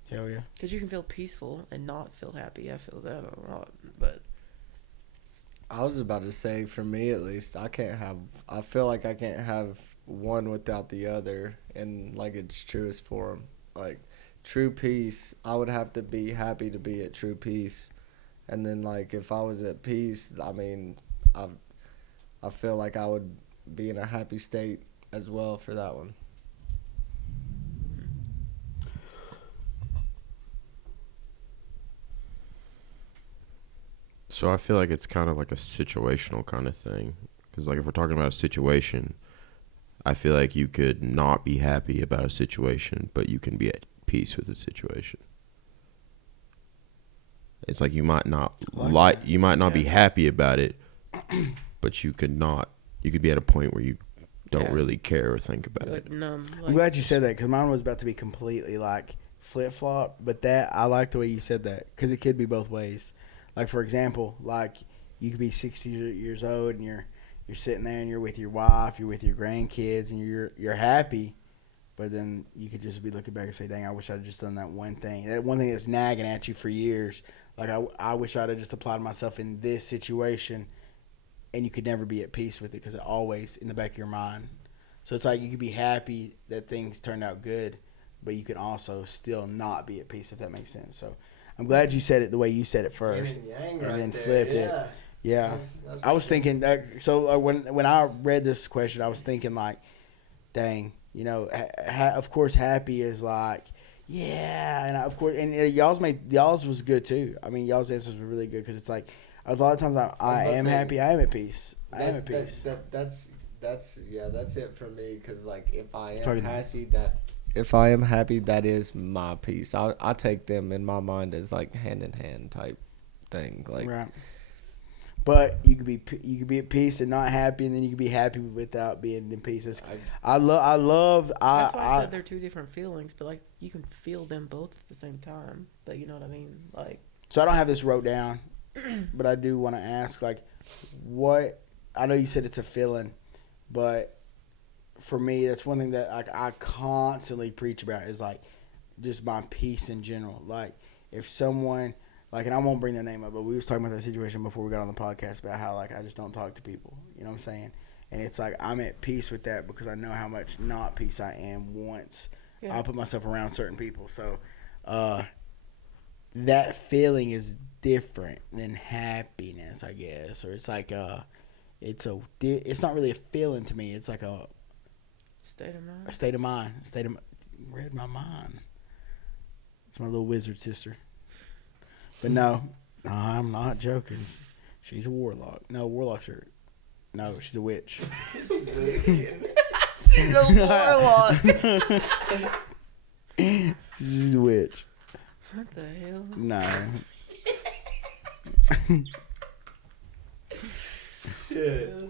Hell yeah. Because you can feel peaceful and not feel happy. I feel that a lot, but I was about to say, for me at least, I feel like I can't have one without the other in like its truest form. Like true peace, I would have to be happy to be at true peace. And then like if I was at peace, I mean, I feel like I would be in a happy state as well for that one. So I feel like it's kind of like a situational kind of thing. Because like if we're talking about a situation, I feel like you could not be happy about a situation, but you can be at peace with the situation. It's like you might not be happy about it, but you could be at a point where you don't really care or think about it. Numb, I'm glad you said that, because mine was about to be completely like flip-flop, but I like the way you said that, because it could be both ways. Like, for example, like you could be 60 years old and you're sitting there and you're with your wife, you're with your grandkids, and you're happy, but then you could just be looking back and say, dang, I wish I'd just done that one thing that's nagging at you for years. Like, I wish I'd have just applied myself in this situation, and you could never be at peace with it because it's always in the back of your mind. So it's like you could be happy that things turned out good, but you can also still not be at peace, if that makes sense. So I'm glad you said it the way you said it first, and then flipped it. Yeah, that's I was thinking that. So when I read this question, I was thinking like, dang, you know, of course, happy is like, yeah, and of course, and y'all's was good too. I mean, y'all's answers were really good, because it's like a lot of times I am happy, I am at peace, I am at peace. That's it for me, because like if I am happy, that is my peace. I take them in my mind as like hand in hand type thing, like. Right. But you could be at peace and not happy, and then you could be happy without being in peace. That's why I said they're two different feelings, but like you can feel them both at the same time. But you know what I mean, like. So I don't have this wrote down, but I do want to ask, like, what? I know you said it's a feeling, but for me, that's one thing that I constantly preach about is like just my peace in general. Like if someone. Like, and I won't bring their name up, but we was talking about that situation before we got on the podcast about how, like, I just don't talk to people. You know what I'm saying? And it's like I'm at peace with that because I know how much not peace I am once I put myself around certain people. So that feeling is different than happiness, I guess. Or it's like it's not really a feeling to me. It's like a state of mind. A state of mind. Read my mind. It's my little wizard sister. But no, I'm not joking. She's a warlock. No, warlocks are. No, she's a witch. She's a warlock. She's a witch. What the hell? No.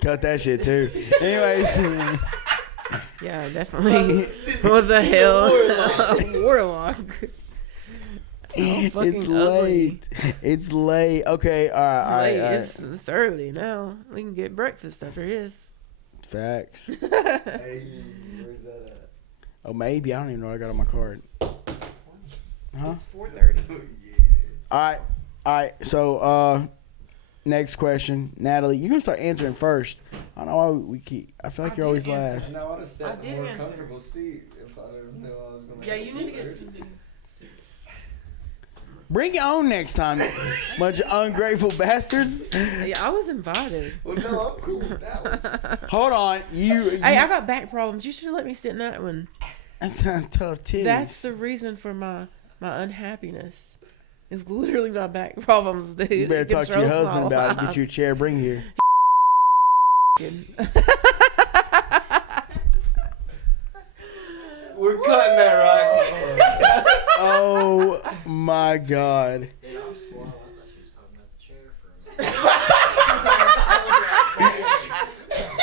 Cut that shit too. Anyways. Yeah, definitely. What the hell? Warlock. It's late. It's late. Okay, all right. It's early now. We can get breakfast after this. Facts. Hey, where's that at? Oh, maybe. I don't even know what I got on my card. Huh? It's 4:30. All right. So, Next question, Natalie. You're gonna start answering first. I don't know why we keep. I feel like you're always last. I would have sat I in a did more answer. comfortable seat if I knew I was going to. Yeah, you need to get some. Bring it on next time, bunch of ungrateful bastards. Yeah, I was invited. Well, no, I'm cool with that one. Hold on, you. Hey, I got back problems. You should have let me sit in that one. That's not tough titties. That's the reason for my unhappiness. It's literally my back problems. That You better talk to your controls husband my about it. life. Get you a chair. Bring here. We're cutting that, right? Oh my god.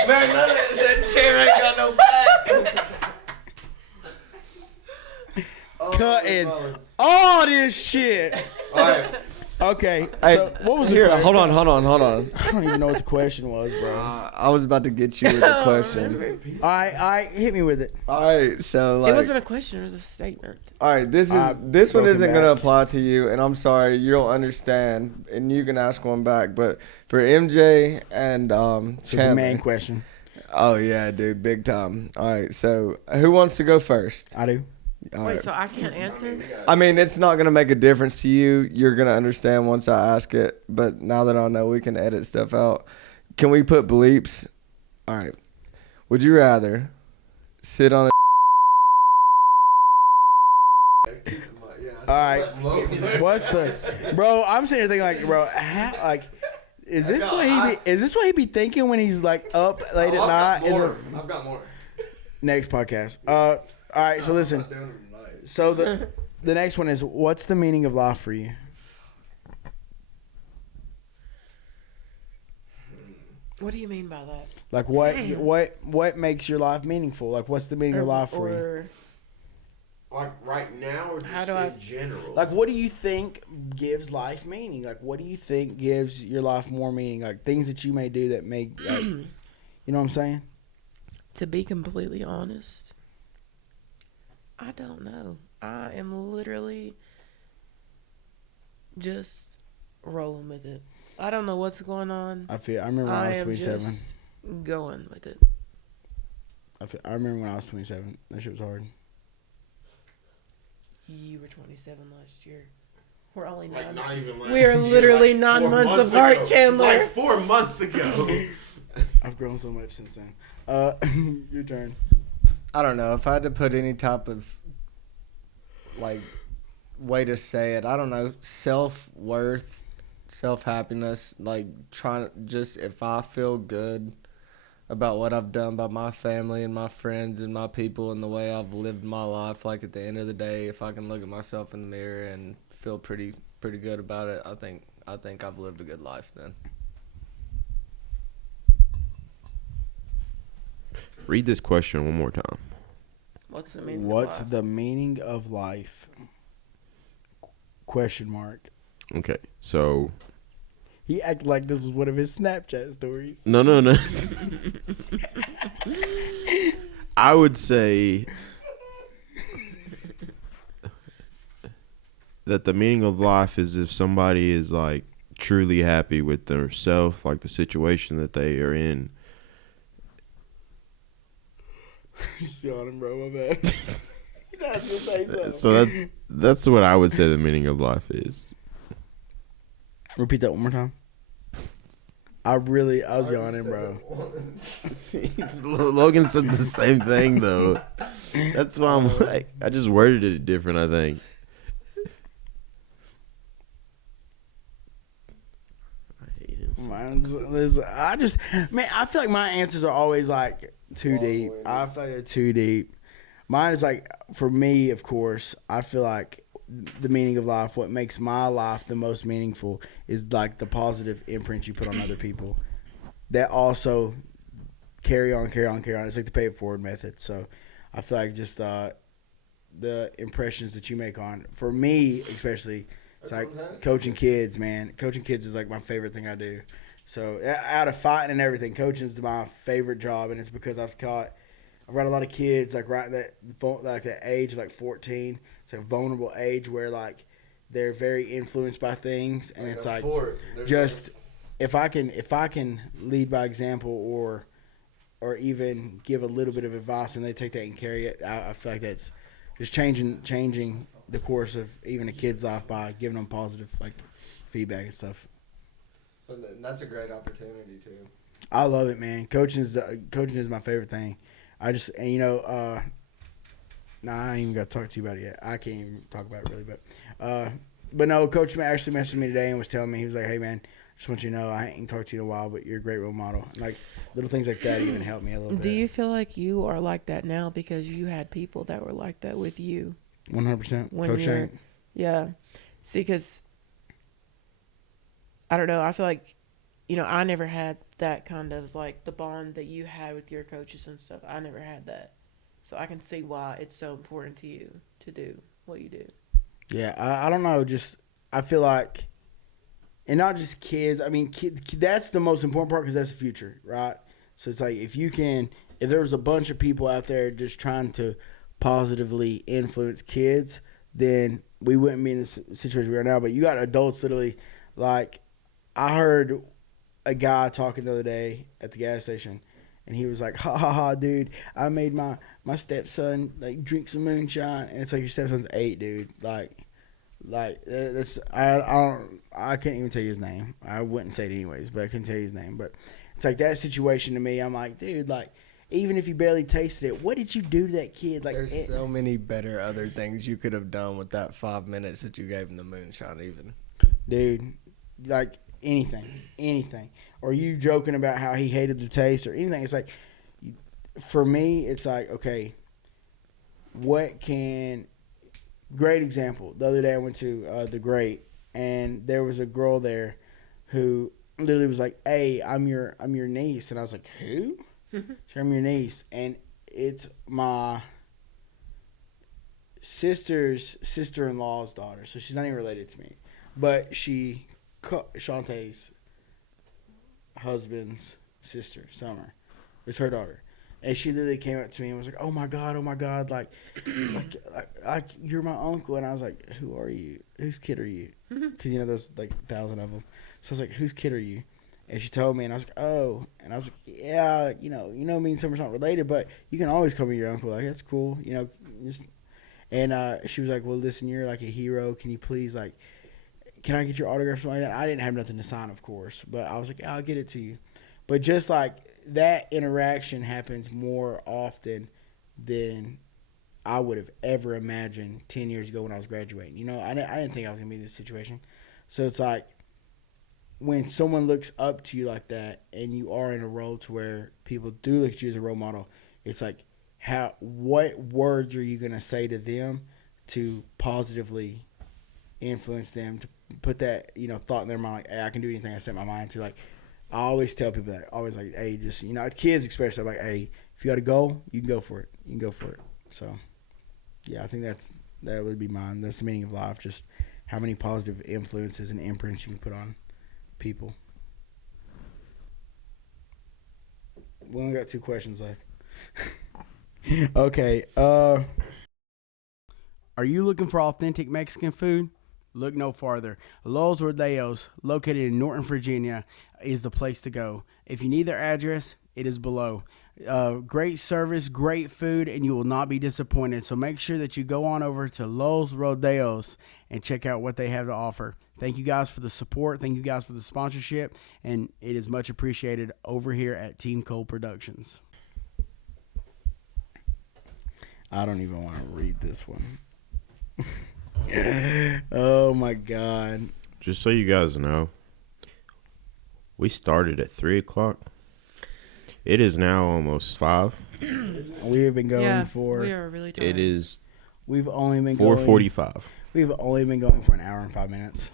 Man, none of that chair ain't got no back. Cutting all this shit. All right. Okay. Hey, So what was the here? question? Hold on. I don't even know what the question was, bro. I was about to get you with the question. All right, hit me with it. All right, so It like, wasn't a question. It was a statement. all right, this one broken isn't gonna back. apply to you, and I'm sorry, you don't understand, and you can ask one back. But for MJ and It's a Chandler, man question. oh yeah, dude, big time. All right, so who wants to go first? I do. All Wait, right. so I can't answer? I mean, it's not gonna make a difference to you. You're gonna understand once I ask it. But now that I know, we can edit stuff out. Can we put bleeps? All right. Would you rather sit on a? All right. What's the, bro? I'm sitting here thinking like, bro, is this what he be thinking when he's like up late at night? I've got more. Next podcast. All right. So listen. So the next one is, what's the meaning of life for you? What do you mean by that? Like what makes your life meaningful? Like what's the meaning of life for you? Or Like right now or How just do I- in general? Like what do you think gives life meaning? Like what do you think gives your life more meaning? Like things that you may do that make like, you know what I'm saying? to be completely honest, I don't know. I am literally just rolling with it. I don't know what's going on. I remember when I was am 27. just going with it. I remember when I was 27. That shit was hard. You were 27 last year. We're only Like 9. not even last We are year, literally like 9 4 months months apart, ago. Chandler. Like 4 months ago. I've grown so much since then. Your turn. I don't know if I had to put any type of like way to say it. I don't know, self-worth, self-happiness, like trying to just, if I feel good about what I've done by my family and my friends and my people and the way I've lived my life, like at the end of the day, if I can look at myself in the mirror and feel pretty good about it, I think I've lived a good life then. Read this question one more time. What's the meaning What's of life? the meaning of life? Question mark. Okay, so He acted like this was one of his Snapchat stories. no. I would say that the meaning of life is if somebody is like truly happy with their self, like the situation that they are in. Yawning, bro. My bad. He has to say something. So that's what I would say the meaning of life is. Repeat that one more time. I was yawning, bro. Logan said the same thing though. That's why I'm like, I just worded it different, I think. I hate him. I feel like my answers are always like too deep. I feel like they're too deep. Mine is like, for me, of course, I feel like the meaning of life, what makes my life the most meaningful is like the positive imprint you put on other people. That also carry on. It's like the pay it forward method. So I feel like just the impressions that you make on, for me especially, it's like coaching kids, man. Coaching kids is like my favorite thing I do. So out of fighting and everything, coaching is my favorite job, and it's because I've got a lot of kids like right that age, like 14. It's a vulnerable age where like they're very influenced by things, and it's like just if I can lead by example or even give a little bit of advice and they take that and carry it, I feel like that's just changing the course of even a kid's life by giving them positive like feedback and stuff. And that's a great opportunity too. I love it, man. Coaching is my favorite thing. I just and I ain't even got to talk to you about it yet. I can't even talk about it really, but no, Coach actually messaged me today and was telling me, he was like, hey man, just want you to know I ain't talked to you in a while, but you're a great role model. Like little things like that even help me a little bit. Do you feel like you are like that now because you had people that were like that with you? 100%. Coach Shane. Yeah. See, because I don't know. I feel like, I never had that kind of like the bond that you had with your coaches and stuff. I never had that. So I can see why it's so important to you to do what you do. Yeah, I don't know. Just I feel like, and not just kids. I mean, that's the most important part because that's the future, right? So it's like if there was a bunch of people out there just trying to positively influence kids, then we wouldn't be in this situation we are now. But you got adults literally, like I heard a guy talking the other day at the gas station, and he was like, ha ha ha, dude, I made my stepson like drink some moonshine, and it's like your stepson's 8, dude. Like that's I can't even tell you his name. I wouldn't say it anyways, but I couldn't tell you his name. But it's like that situation to me. I'm like, dude, like even if you barely tasted it, what did you do to that kid? Like there's so many better other things you could have done with that 5 minutes that you gave him the moonshine, even. Dude, like anything. Or you joking about how he hated the taste or anything. It's like, for me, it's like, okay, great example. The other day I went to The Great, and there was a girl there who literally was like, hey, I'm your niece. And I was like, who? She, I'm your niece. And it's my sister's sister-in-law's daughter. So she's not even related to me. But Shantae's husband's sister, Summer, it's her daughter, and she literally came up to me and was like, "Oh my god, like you're my uncle." And I was like, "Who are you? Whose kid are you?" Because there's like 1,000 of them. So I was like, "Whose kid are you?" And she told me, and I was like, "Oh," and I was like, "Yeah, me and Summer's not related, but you can always call me your uncle. Like that's cool, just." And she was like, "Well, listen, you're like a hero. Can you please like." Can I get your autograph or something like that? I didn't have nothing to sign, of course, but I was like, I'll get it to you. But just like that interaction happens more often than I would have ever imagined 10 years ago when I was graduating. I didn't think I was going to be in this situation. So it's like when someone looks up to you like that and you are in a role to where people do look at you as a role model, it's like what words are you going to say to them to positively influence them, to put that thought in their mind, like, hey, I can do anything I set my mind to. Like I always tell people that, always like, hey, just kids especially, I'm like, hey, if you got a goal, you can go for it. So yeah, I think that would be mine. That's the meaning of life, just how many positive influences and imprints you can put on people. We only got 2 questions left. Okay, are you looking for authentic Mexican food? Look no farther. Los Rodeos, located in Norton, Virginia, is the place to go. If you need their address, it is below. Great service, great food, and you will not be disappointed. So make sure that you go on over to Los Rodeos and check out what they have to offer. Thank you guys for the support. Thank you guys for the sponsorship, and it is much appreciated over here at TeamCole Productions. I don't even want to read this one. Oh my god. Just so you guys know, we started at 3 o'clock. It is now almost 5. We have been going for. We are really tired. It is. We've only been 4:45. We've only been going for an hour and 5 minutes.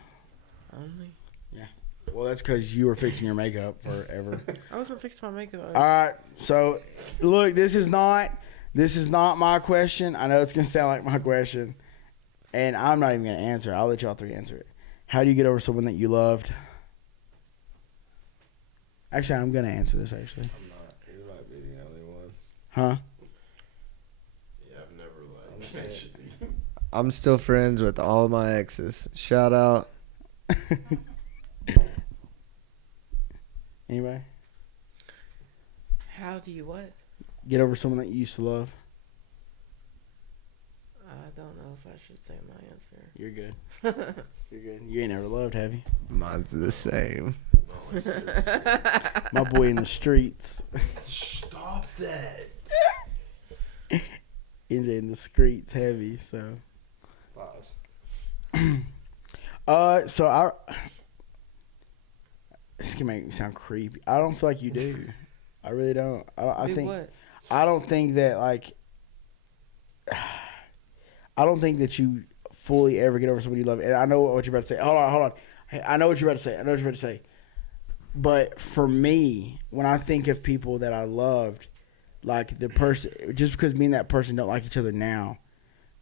Only. Yeah. Well, that's because you were fixing your makeup forever. I wasn't fixing my makeup. All right. So, look, this is not my question. I know it's gonna sound like my question. And I'm not even going to answer it. I'll let y'all 3 answer it. How do you get over someone that you loved? Actually, I'm going to answer this, actually. I'm not. You might be the only one. Huh? Yeah, I've never liked. I'm still friends with all of my exes. Shout out. Anybody? How do you what? Get over someone that you used to love? I don't know if I should say my answer. You're good. You're good. You ain't never loved, have you? Mine's the same. My boy in the streets. Stop that. MJ in the streets heavy, so. This can make me sound creepy. I don't feel like you do. I really don't. I think. What? I don't think that like. I don't think that you fully ever get over somebody you love. And I know what you're about to say. Hold on. Hey, I know what you're about to say. But for me, when I think of people that I loved, like the person, just because me and that person don't like each other now,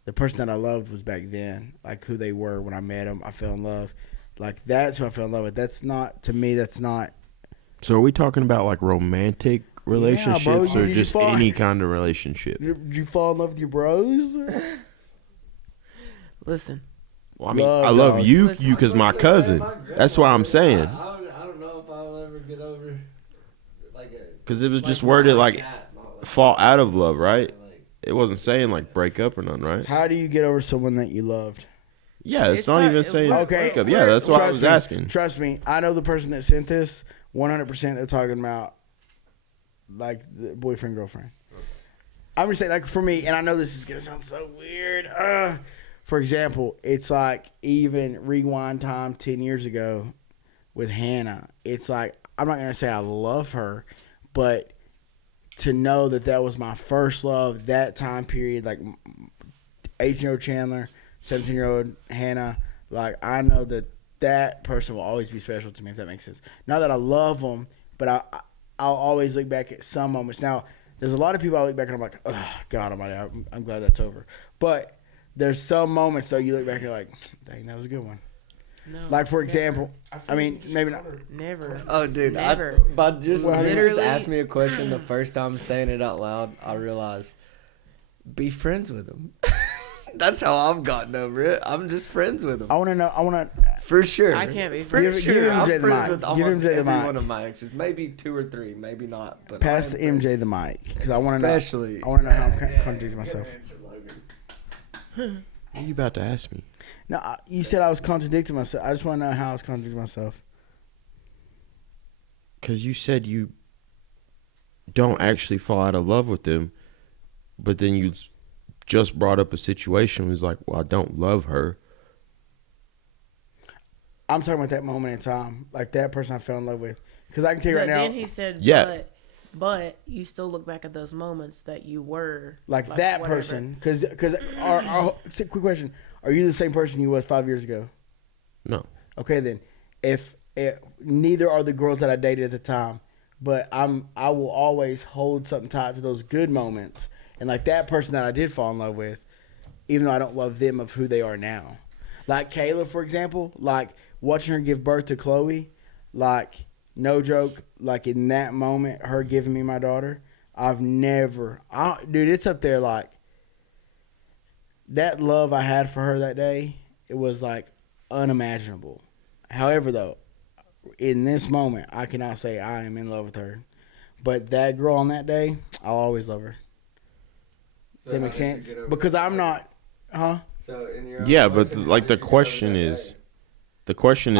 the person that I loved was back then, like who they were when I met them. I fell in love. Like that's who I fell in love with. That's not, to me, that's not. So are we talking about like romantic relationships or just any kind of relationship? Did you fall in love with your bros? Listen. Well, I mean, I love you because my cousin. That's why I'm saying. I don't know if I'll ever get over like a. Because it was just worded like fall out of love, right? It wasn't saying like break up or nothing, right? How do you get over someone that you loved? Yeah, it's not even saying okay. break up. Yeah, that's what I was asking. Trust me, I know the person that sent this. 100% they're talking about like the boyfriend girlfriend. I'm just saying, like for me, and I know this is gonna sound so weird. For example, it's like even rewind time 10 years ago with Hannah. It's like I'm not gonna say I love her, but to know that that was my first love, that time period, like 18-year-old Chandler, 17-year-old Hannah, like I know that person will always be special to me, if that makes sense. Not that I love them, but I'll always look back at some moments. Now, there's a lot of people I look back and I'm like, oh, God almighty, I'm glad that's over. But there's some moments, though, you look back and you're like, dang, that was a good one. No, like, for example, I mean, maybe not. Never. Oh, dude. Never. But just Literally. literally asked me a question the first time saying it out loud, I realized, be friends with him. That's how I've gotten over it. I'm just friends with him. I want to know. For sure. I can't be For friends. sure. Give I'm MJ the friends mic. with Give almost MJ the every mic. one of my exes. Maybe 2 or 3, maybe not. But Pass I'm MJ the mic because I want to know. Especially. I want to know how I'm contradicting myself. What are you about to ask me? No, you said I was contradicting myself. I just want to know how I was contradicting myself. Because you said you don't actually fall out of love with them, but then you just brought up a situation where it's like, well, I don't love her. I'm talking about that moment in time, like that person I fell in love with. Because I can tell you right now, Then he said, Yeah. but you still look back at those moments that you were like that whatever. person. Because quick question: are you the same person you was 5 years ago? No. Okay, then if neither are the girls that I dated at the time, but I will always hold something tight to those good moments. And like that person that I did fall in love with, even though I don't love them of who they are now. Like Kayla, for example, like watching her give birth to Chloe, like no joke, like in that moment, her giving me my daughter, dude, it's up there like that love I had for her that day, it was like unimaginable. However, though, in this moment, I cannot say I am in love with her. But that girl on that day, I'll always love her. Does that make sense? Because I'm not, huh? So in your Yeah, but the question is, I'm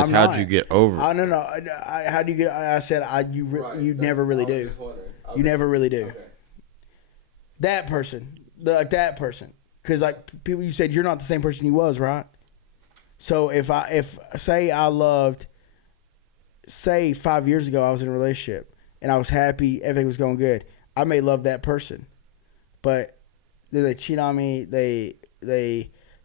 how'd not. you get over? I don't know. How do you get? I said you never really do. You never really do. Okay. That person, like that person, because like people, you said you're not the same person you was, right? So if say 5 years ago I was in a relationship and I was happy, everything was going good, I may love that person, but then they cheat on me, they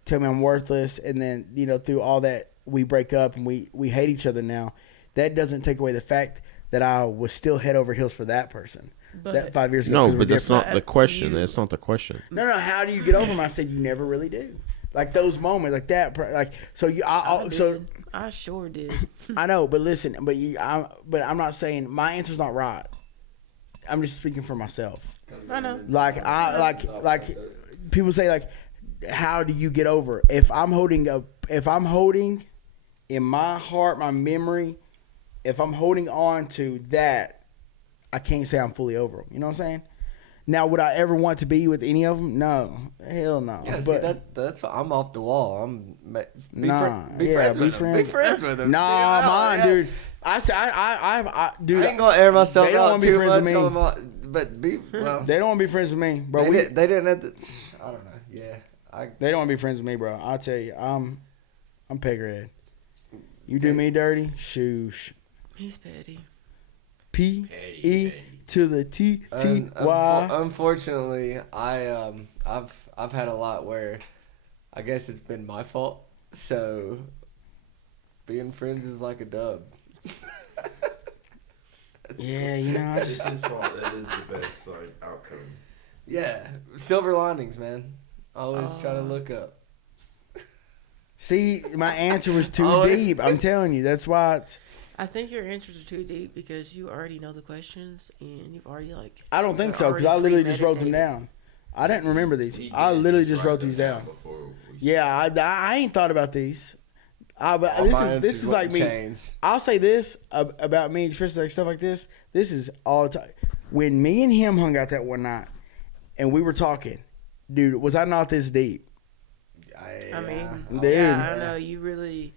tell me I'm worthless, and then through all that we break up and we hate each other now. That doesn't take away the fact that I was still head over heels for that person. But that 5 years ago. No, but that's different. not the question. That's not the question. No. How do you get over them? I said you never really do. Like those moments, like that, like so. I sure did. I know, but listen, but I'm not saying my answer's not right. I'm just speaking for myself. I know. Like people say, like, how do you get over? If I'm holding in my heart, my memory, if I'm holding on to that, I can't say I'm fully over them. You know what I'm saying? Now, would I ever want to be with any of them? No, hell no. Yeah, but see, that's I'm off the wall. Be friends with them. Nah, See, mine, yeah. dude. Dude, I ain't gonna air myself they don't out wanna be too friends with much me. on my, but they don't want to be friends with me, bro. they didn't have to. I don't know. Yeah, They don't want to be friends with me, bro. I'll tell you, I'm peckerhead. You do me dirty, shoosh. He's petty. P-E to the T-T-Y. Unfortunately, I've had a lot where I guess it's been my fault. So being friends is like a dub. Yeah, you know. It's his fault. That is the best like outcome. Yeah, silver linings, man. Always try to look up. See, my answer was too Oh, deep. I'm telling you, that's why. I think your answers are too deep because you already know the questions and you've already I don't think so because I already literally just wrote them premeditated. down. I didn't remember these. I literally just wrote these down. Yeah, I ain't thought about these. But this is like me. Change. I'll say this about me, especially like stuff like this. This is all the time. When me and him hung out that one night, and we were talking, dude, was I not this deep? I mean, Dude. yeah, I don't know. You really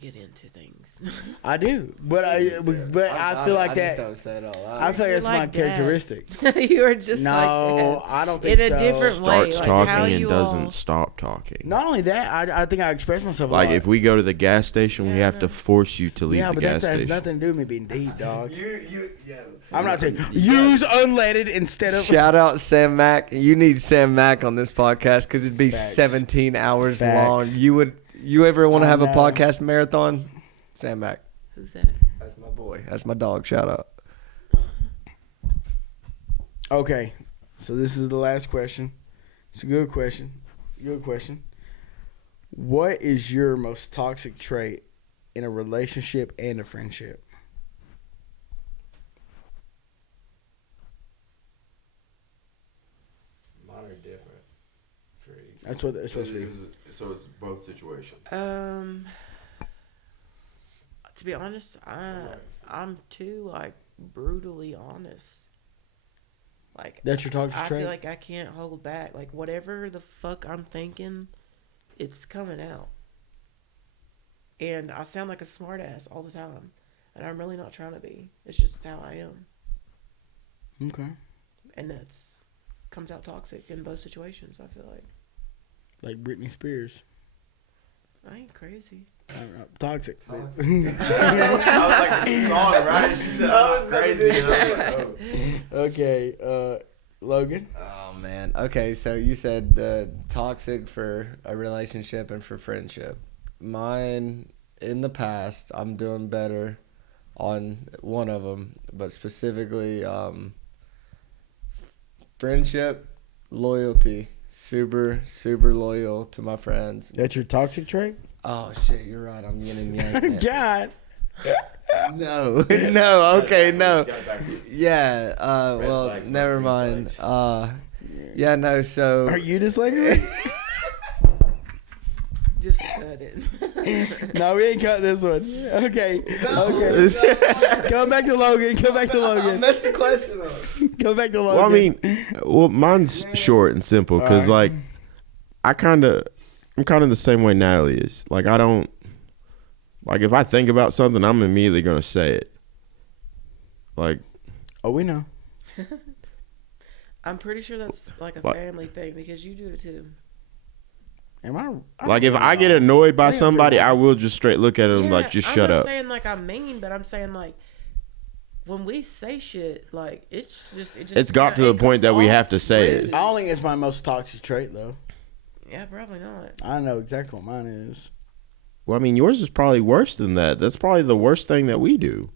get into things. I do, but I feel like I that. just don't say it all out. I feel like that's my like that. characteristic. You are just No, like that. I don't think In so. a different way. Starts like how talking and you doesn't all- stop talking. Not only that, I think I express myself a Like lot. if we go to the gas station, we Yeah, have to force you to leave Yeah, the but gas that has station. nothing to do with me being deep, dog. Yeah. I'm not saying use unleaded instead of. Shout out Sam Mack. You need Sam Mack on this podcast because it'd be Facts. 17 hours Facts. long. You ever want to I have a know. podcast marathon? Sam Mack. Who's that? That's my boy. That's my dog. Shout out. Okay, so this is the last question. It's a good question. Good question. What is your most toxic trait in a relationship and a friendship? Mine are different for each. That's what it's supposed to be. So it's both situations. To be honest, I'm too like brutally honest. Like That's your toxic I trait? feel like I can't hold back. Like whatever the fuck I'm thinking, it's coming out. And I sound like a smartass all the time, and I'm really not trying to be. It's just how I am, Okay. and that's comes out toxic in both situations. I feel Like Britney Spears. I ain't crazy. Toxic. I was like, it's on, right? She said I was crazy. And I was like, oh. Okay, Logan. Oh man. Okay, so you said toxic for a relationship and for friendship. Mine in the past, I'm doing better on one of them, but specifically friendship, loyalty. Super loyal to my friends. That's your toxic trait? Oh shit, you're right. I'm yin and yang. God. No, okay, no. Yeah, well, flags, never green mind. flags. Yeah, no, so. Are you dyslexic? Just cut it. No, we ain't cut this one. Okay. Come back to Logan. I messed the question up. Go back to Logan. Well, I mean, mine's short and simple because, Alright. like, I'm kind of the same way Natalee is. Like, I don't, like, if I think about something, I'm immediately gonna say it. Like, Oh, we know. I'm pretty sure that's like a What? family thing because you do it too. Am I? like if I get annoyed by somebody, I will just straight look at them Yeah, like, just shut I'm up. not saying like I'm mean, but I'm saying like when we say shit, like it just It's got to the point that we have to say it. I don't think it's my most toxic trait, though. Yeah, probably not. I know exactly what mine is. Well, I mean, yours is probably worse than that. That's probably the worst thing that we do.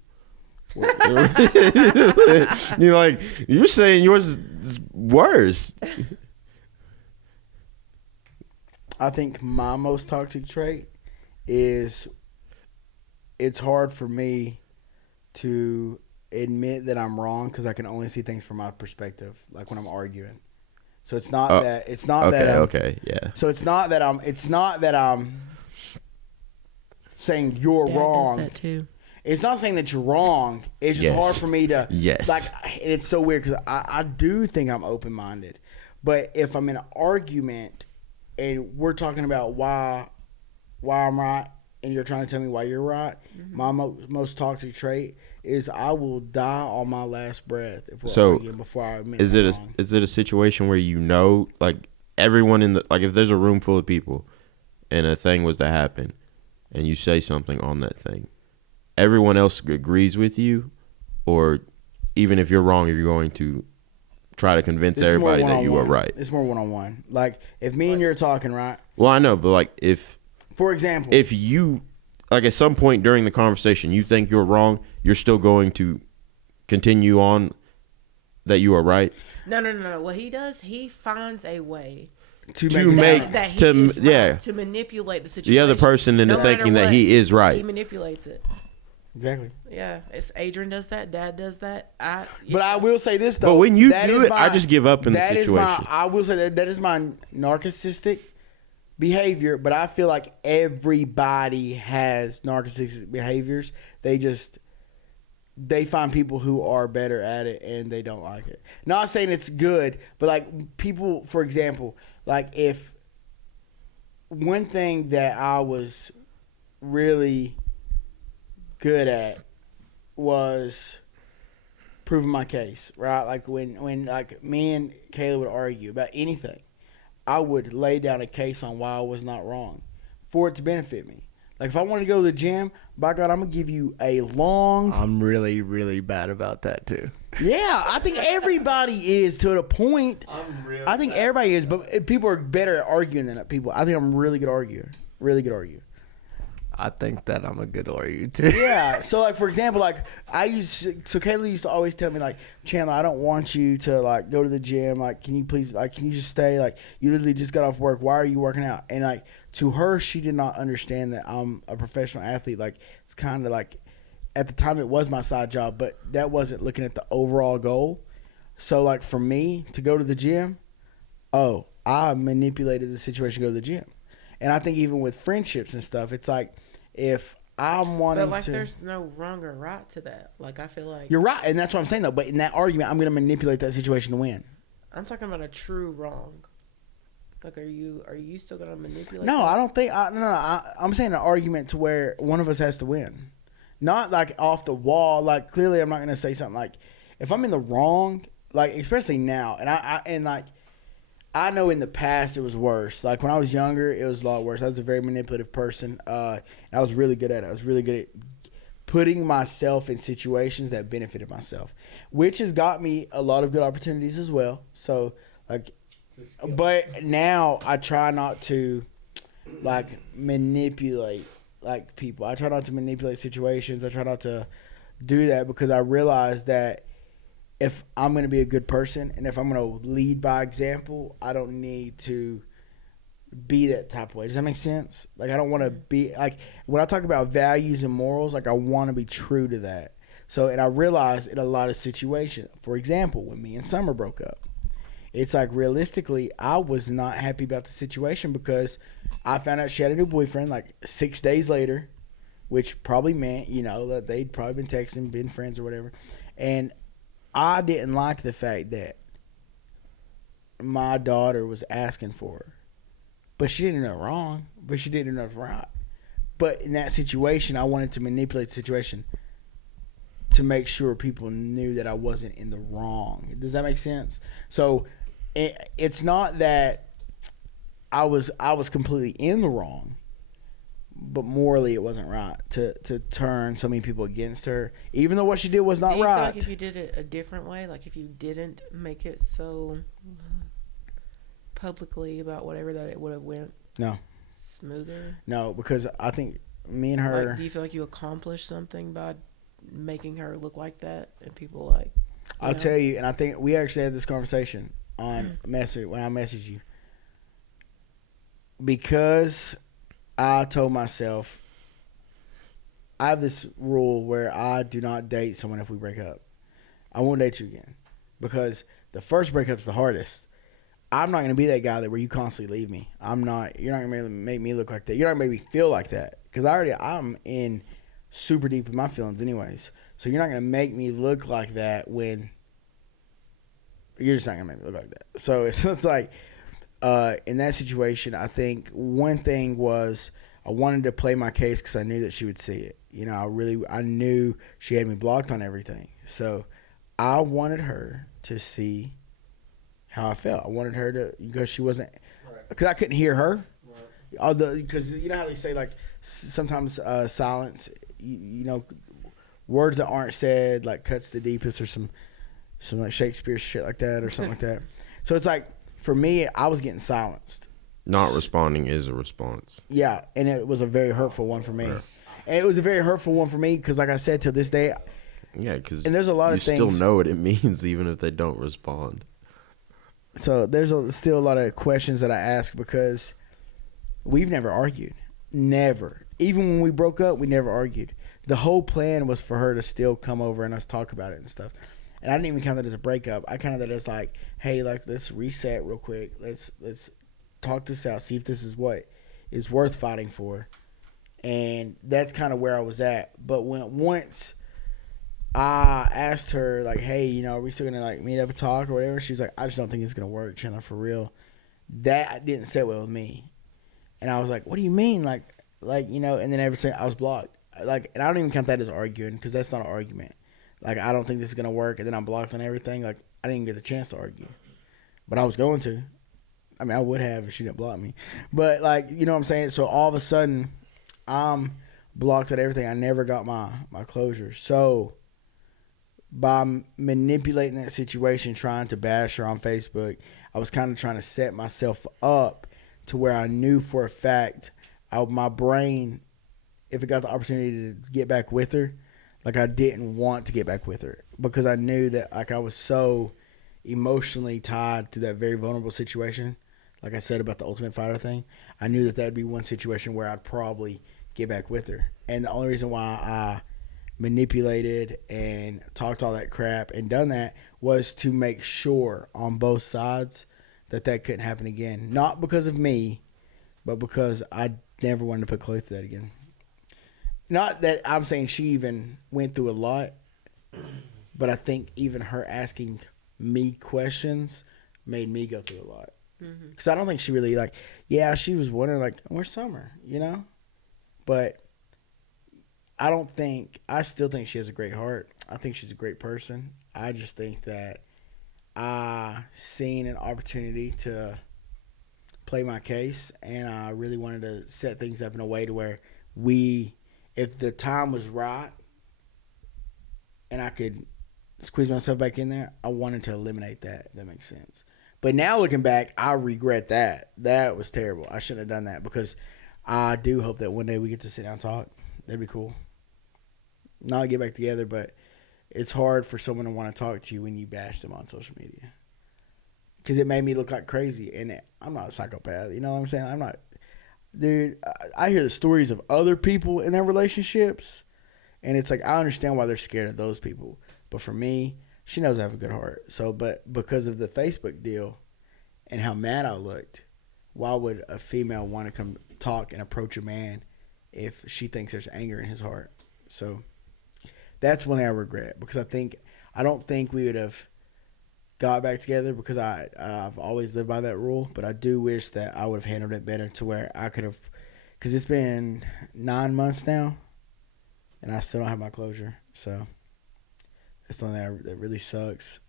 You're like, you're saying yours is worse. I think my most toxic trait is it's hard for me to admit that I'm wrong because I can only see things from my perspective, like when I'm arguing. So it's not that it's not that Okay, yeah. So it's not that I'm saying you're Dad wrong. does that too. It's not saying that you're wrong. It's just Yes. hard for me to. Yes. Like, and it's so weird because I do think I'm open minded, but if I'm in an argument and we're talking about why I'm right and you're trying to tell me why you're right, my most toxic trait is I will die on my last breath if we're arguing before I admit is I'm it wrong. is it a situation where like everyone in the like if there's a room full of people and a thing was to happen and you say something on that thing, everyone else agrees with you, or even if you're wrong, you're going to try to convince This is more everybody that you were one-on-one. right? It's more one-on-one. Like if me and you're talking, right? Well, I know, but like if For example, you like at some point during the conversation you think you're wrong, you're still going to continue on that you are right. No. What he does, he finds a way to make- that he to- is right, yeah. to manipulate the situation. The other person into No matter thinking that what, he is right. He manipulates it. exactly. Yeah, it's Adrian does that. Dad does that. But I will say this though. But when you that do is it, I just give up in the that is situation. I will say that is my narcissistic behavior. But I feel like everybody has narcissistic behaviors. They find people who are better at it and they don't like it. Not saying it's good, but like people, for example, like if one thing that I was really good at was proving my case, right? Like when like me and Kayla would argue about anything, I would lay down a case on why I was not wrong for it to benefit me. Like if I want to go to the gym, by God, I'm gonna give you a long. I'm really, really bad about that too. Yeah, I think everybody is to a point. I think everybody is, but people are better at arguing than people. I think I'm a really good arguer. Really good arguer. I think that I'm a good arguer too. Yeah. So like for example, like Kayla used to always tell me like, Chandler, I don't want you to like go to the gym. Like, can you please can you just stay? Like, you literally just got off work. Why are you working out? And like to her, she did not understand that I'm a professional athlete. Like it's kind of like at the time it was my side job, but that wasn't looking at the overall goal. So like for me to go to the gym, I manipulated the situation to go to the gym. And I think even with friendships and stuff, it's like if I'm wanting But like, to, there's no wrong or right to that. Like, I feel like you're right, and that's what I'm saying though. But in that argument, I'm going to manipulate that situation to win. I'm talking about a true wrong. Like, are you still gonna manipulate? No, that? I don't think. I'm saying an argument to where one of us has to win, not like off the wall. Like clearly, I'm not going to say something like if I'm in the wrong, like especially now, and I know in the past it was worse. Like when I was younger, it was a lot worse. I was a very manipulative person. And I was really good at it. I was really good at putting myself in situations that benefited myself, which has got me a lot of good opportunities as well. So like, but now I try not to like manipulate like people. I try not to manipulate situations. I try not to do that because I realize that if I'm going to be a good person and if I'm going to lead by example, I don't need to be that type of way. Does that make sense? Like, I don't want to be like when I talk about values and morals, like I want to be true to that. So, and I realized in a lot of situations, for example, when me and Summer broke up, it's like realistically, I was not happy about the situation because I found out she had a new boyfriend like 6 days later, which probably meant, that they'd probably been texting, been friends or whatever. And I didn't like the fact that my daughter was asking for her. But she didn't know wrong, but she didn't know right. But in that situation, I wanted to manipulate the situation to make sure people knew that I wasn't in the wrong. Does that make sense? So it's not that I was completely in the wrong, but morally it wasn't right to turn so many people against her, even though what she did was not Do you right. feel like if you did it a different way, like if you didn't make it so publicly about whatever, that it would have went smoother? No, because I think me and her. Like, do you feel like you accomplished something by making her look like that, and people like? I'll tell you, and I think we actually had this conversation on message when I messaged you, because I told myself I have this rule where I do not date someone if we break up. I won't date you again because the first breakup's the hardest. I'm not going to be that guy that where you constantly leave me. You're not going to make me look like that. You're not going to make me feel like that because I'm in super deep in my feelings anyways. So you're not going to make me look like that when you're just not going to make me look like that. So it's like, in that situation, I think one thing was I wanted to play my case because I knew that she would see it. You know, I knew she had me blocked on everything. So I wanted her to see how I felt. I wanted her to, because she wasn't, because I couldn't hear her. Because you know how they say, like, sometimes silence, you know, words that aren't said, like, cuts the deepest, or some like Shakespeare shit like that, or something like that. So it's like, for me, I was getting silenced. Not responding is a response. Yeah, and it was a very hurtful one for me. Yeah. And it was a very hurtful one for me because, like I said, to this day, yeah, because there's a lot of things. You still know what it means even if they don't respond. So there's still a lot of questions that I ask because we've never argued. Never. Even when we broke up, we never argued. The whole plan was for her to still come over and us talk about it and stuff. And I didn't even count that as a breakup. I counted that as like, hey, like, let's reset real quick. Let's talk this out. See if this is what is worth fighting for. And that's kind of where I was at. But once I asked her, like, hey, you know, are we still going to, like, meet up and talk or whatever? She was like, I just don't think it's going to work, Chandler, for real. That didn't sit well with me. And I was like, what do you mean? Like, you know, and then everything, I was blocked. Like, and I don't even count that as arguing because that's not an argument. Like, I don't think this is going to work, and then I'm blocked on everything. Like, I didn't get the chance to argue. But I was going to. I mean, I would have if she didn't block me. But, like, you know what I'm saying? So, all of a sudden, I'm blocked on everything. I never got my closure. So, by manipulating that situation, trying to bash her on Facebook, I was kind of trying to set myself up to where I knew for a fact my brain, if it got the opportunity to get back with her, like, I didn't want to get back with her because I knew that, like, I was so emotionally tied to that very vulnerable situation. Like I said about the Ultimate Fighter thing, I knew that would be one situation where I'd probably get back with her. And the only reason why I manipulated and talked all that crap and done that was to make sure on both sides that couldn't happen again. Not because of me, but because I never wanted to put Chloe through that again. Not that I'm saying she even went through a lot, but I think even her asking me questions made me go through a lot. Because I don't think she really, like, yeah, she was wondering, like, where's Summer, you know? But I still think she has a great heart. I think she's a great person. I just think that I seen an opportunity to play my case, and I really wanted to set things up in a way to where if the time was right and I could squeeze myself back in there, I wanted to eliminate that, if that makes sense. But now looking back, I regret that. That was terrible. I shouldn't have done that because I do hope that one day we get to sit down and talk. That'd be cool. Not get back together, but it's hard for someone to want to talk to you when you bash them on social media. Because it made me look like crazy. And I'm not a psychopath. You know what I'm saying? I'm not. Dude, I hear the stories of other people in their relationships, and it's like I understand why they're scared of those people. But for me, she knows I have a good heart. So, but because of the Facebook deal and how mad I looked, why would a female want to come talk and approach a man if she thinks there's anger in his heart? So that's one thing I regret because I don't think we would have got back together because I've always lived by that rule, but I do wish that I would have handled it better to where I could have, because it's been 9 months now and I still don't have my closure. So that's one thing that really sucks.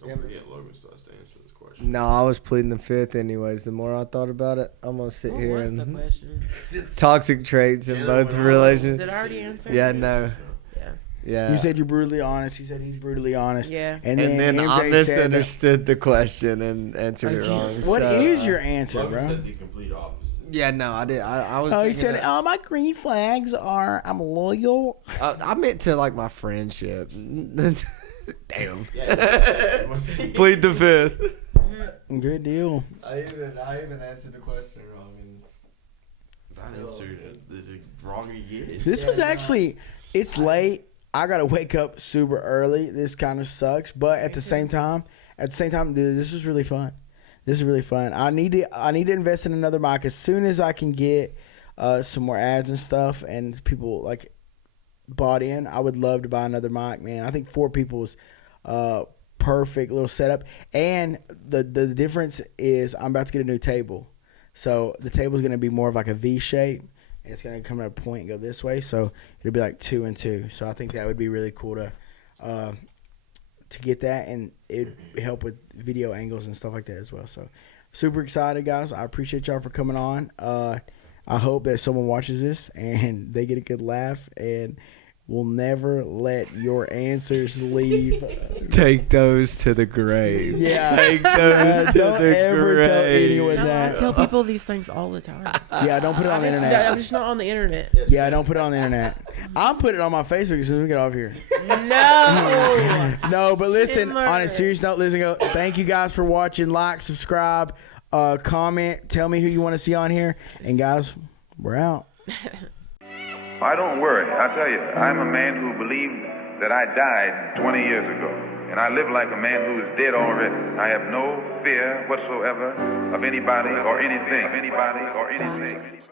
Don't forget Logan still has to answer this question. No, I was pleading the fifth anyways. The more I thought about it, I'm going to sit here What was the question? Toxic traits in both relations. Did I already answer? Yeah, no. Yeah. You said you're brutally honest. You said he's brutally honest. Yeah. And then I misunderstood the question and answered it wrong. What is your answer, Logan bro? said the complete opposite. Yeah, no, I did. I was. He said, my green flags are I'm loyal. I meant to like my friendship. Damn. Plead the fifth. Good deal. I even answered the question wrong. I answered it wrong again. This was actually, it's late. I gotta wake up super early. This kind of sucks, but at the same time, dude, this is really fun. I need to invest in another mic as soon as I can get some more ads and stuff, and people like bought in, I would love to buy another mic, man. I think 4 people's perfect little setup. And the difference is I'm about to get a new table. So the table's going to be more of like a V shape, and it's going to come at a point and go this way. So it'll be like 2 and 2. So I think that would be really cool to get that, and it'd help with video angles and stuff like that as well. So super excited, guys. I appreciate y'all for coming on. I hope that someone watches this and they get a good laugh, and we'll never let your answers leave. Take those to the grave. Yeah. Take those to Don't the ever grave. tell anyone No, I that. tell people these things all the time. Yeah, don't put it on the internet. I'm just not on the internet. Yeah, don't put it on the internet. I'll put it on my Facebook as soon as we get off here. No. No, but listen, Schindler. on a serious note, listen, thank you guys for watching. Like, subscribe, comment, tell me who you want to see on here. And guys, we're out. I don't worry. I tell you, I'm a man who believed that I died 20 years ago. And I live like a man who is dead already. I have no fear whatsoever of anybody or anything.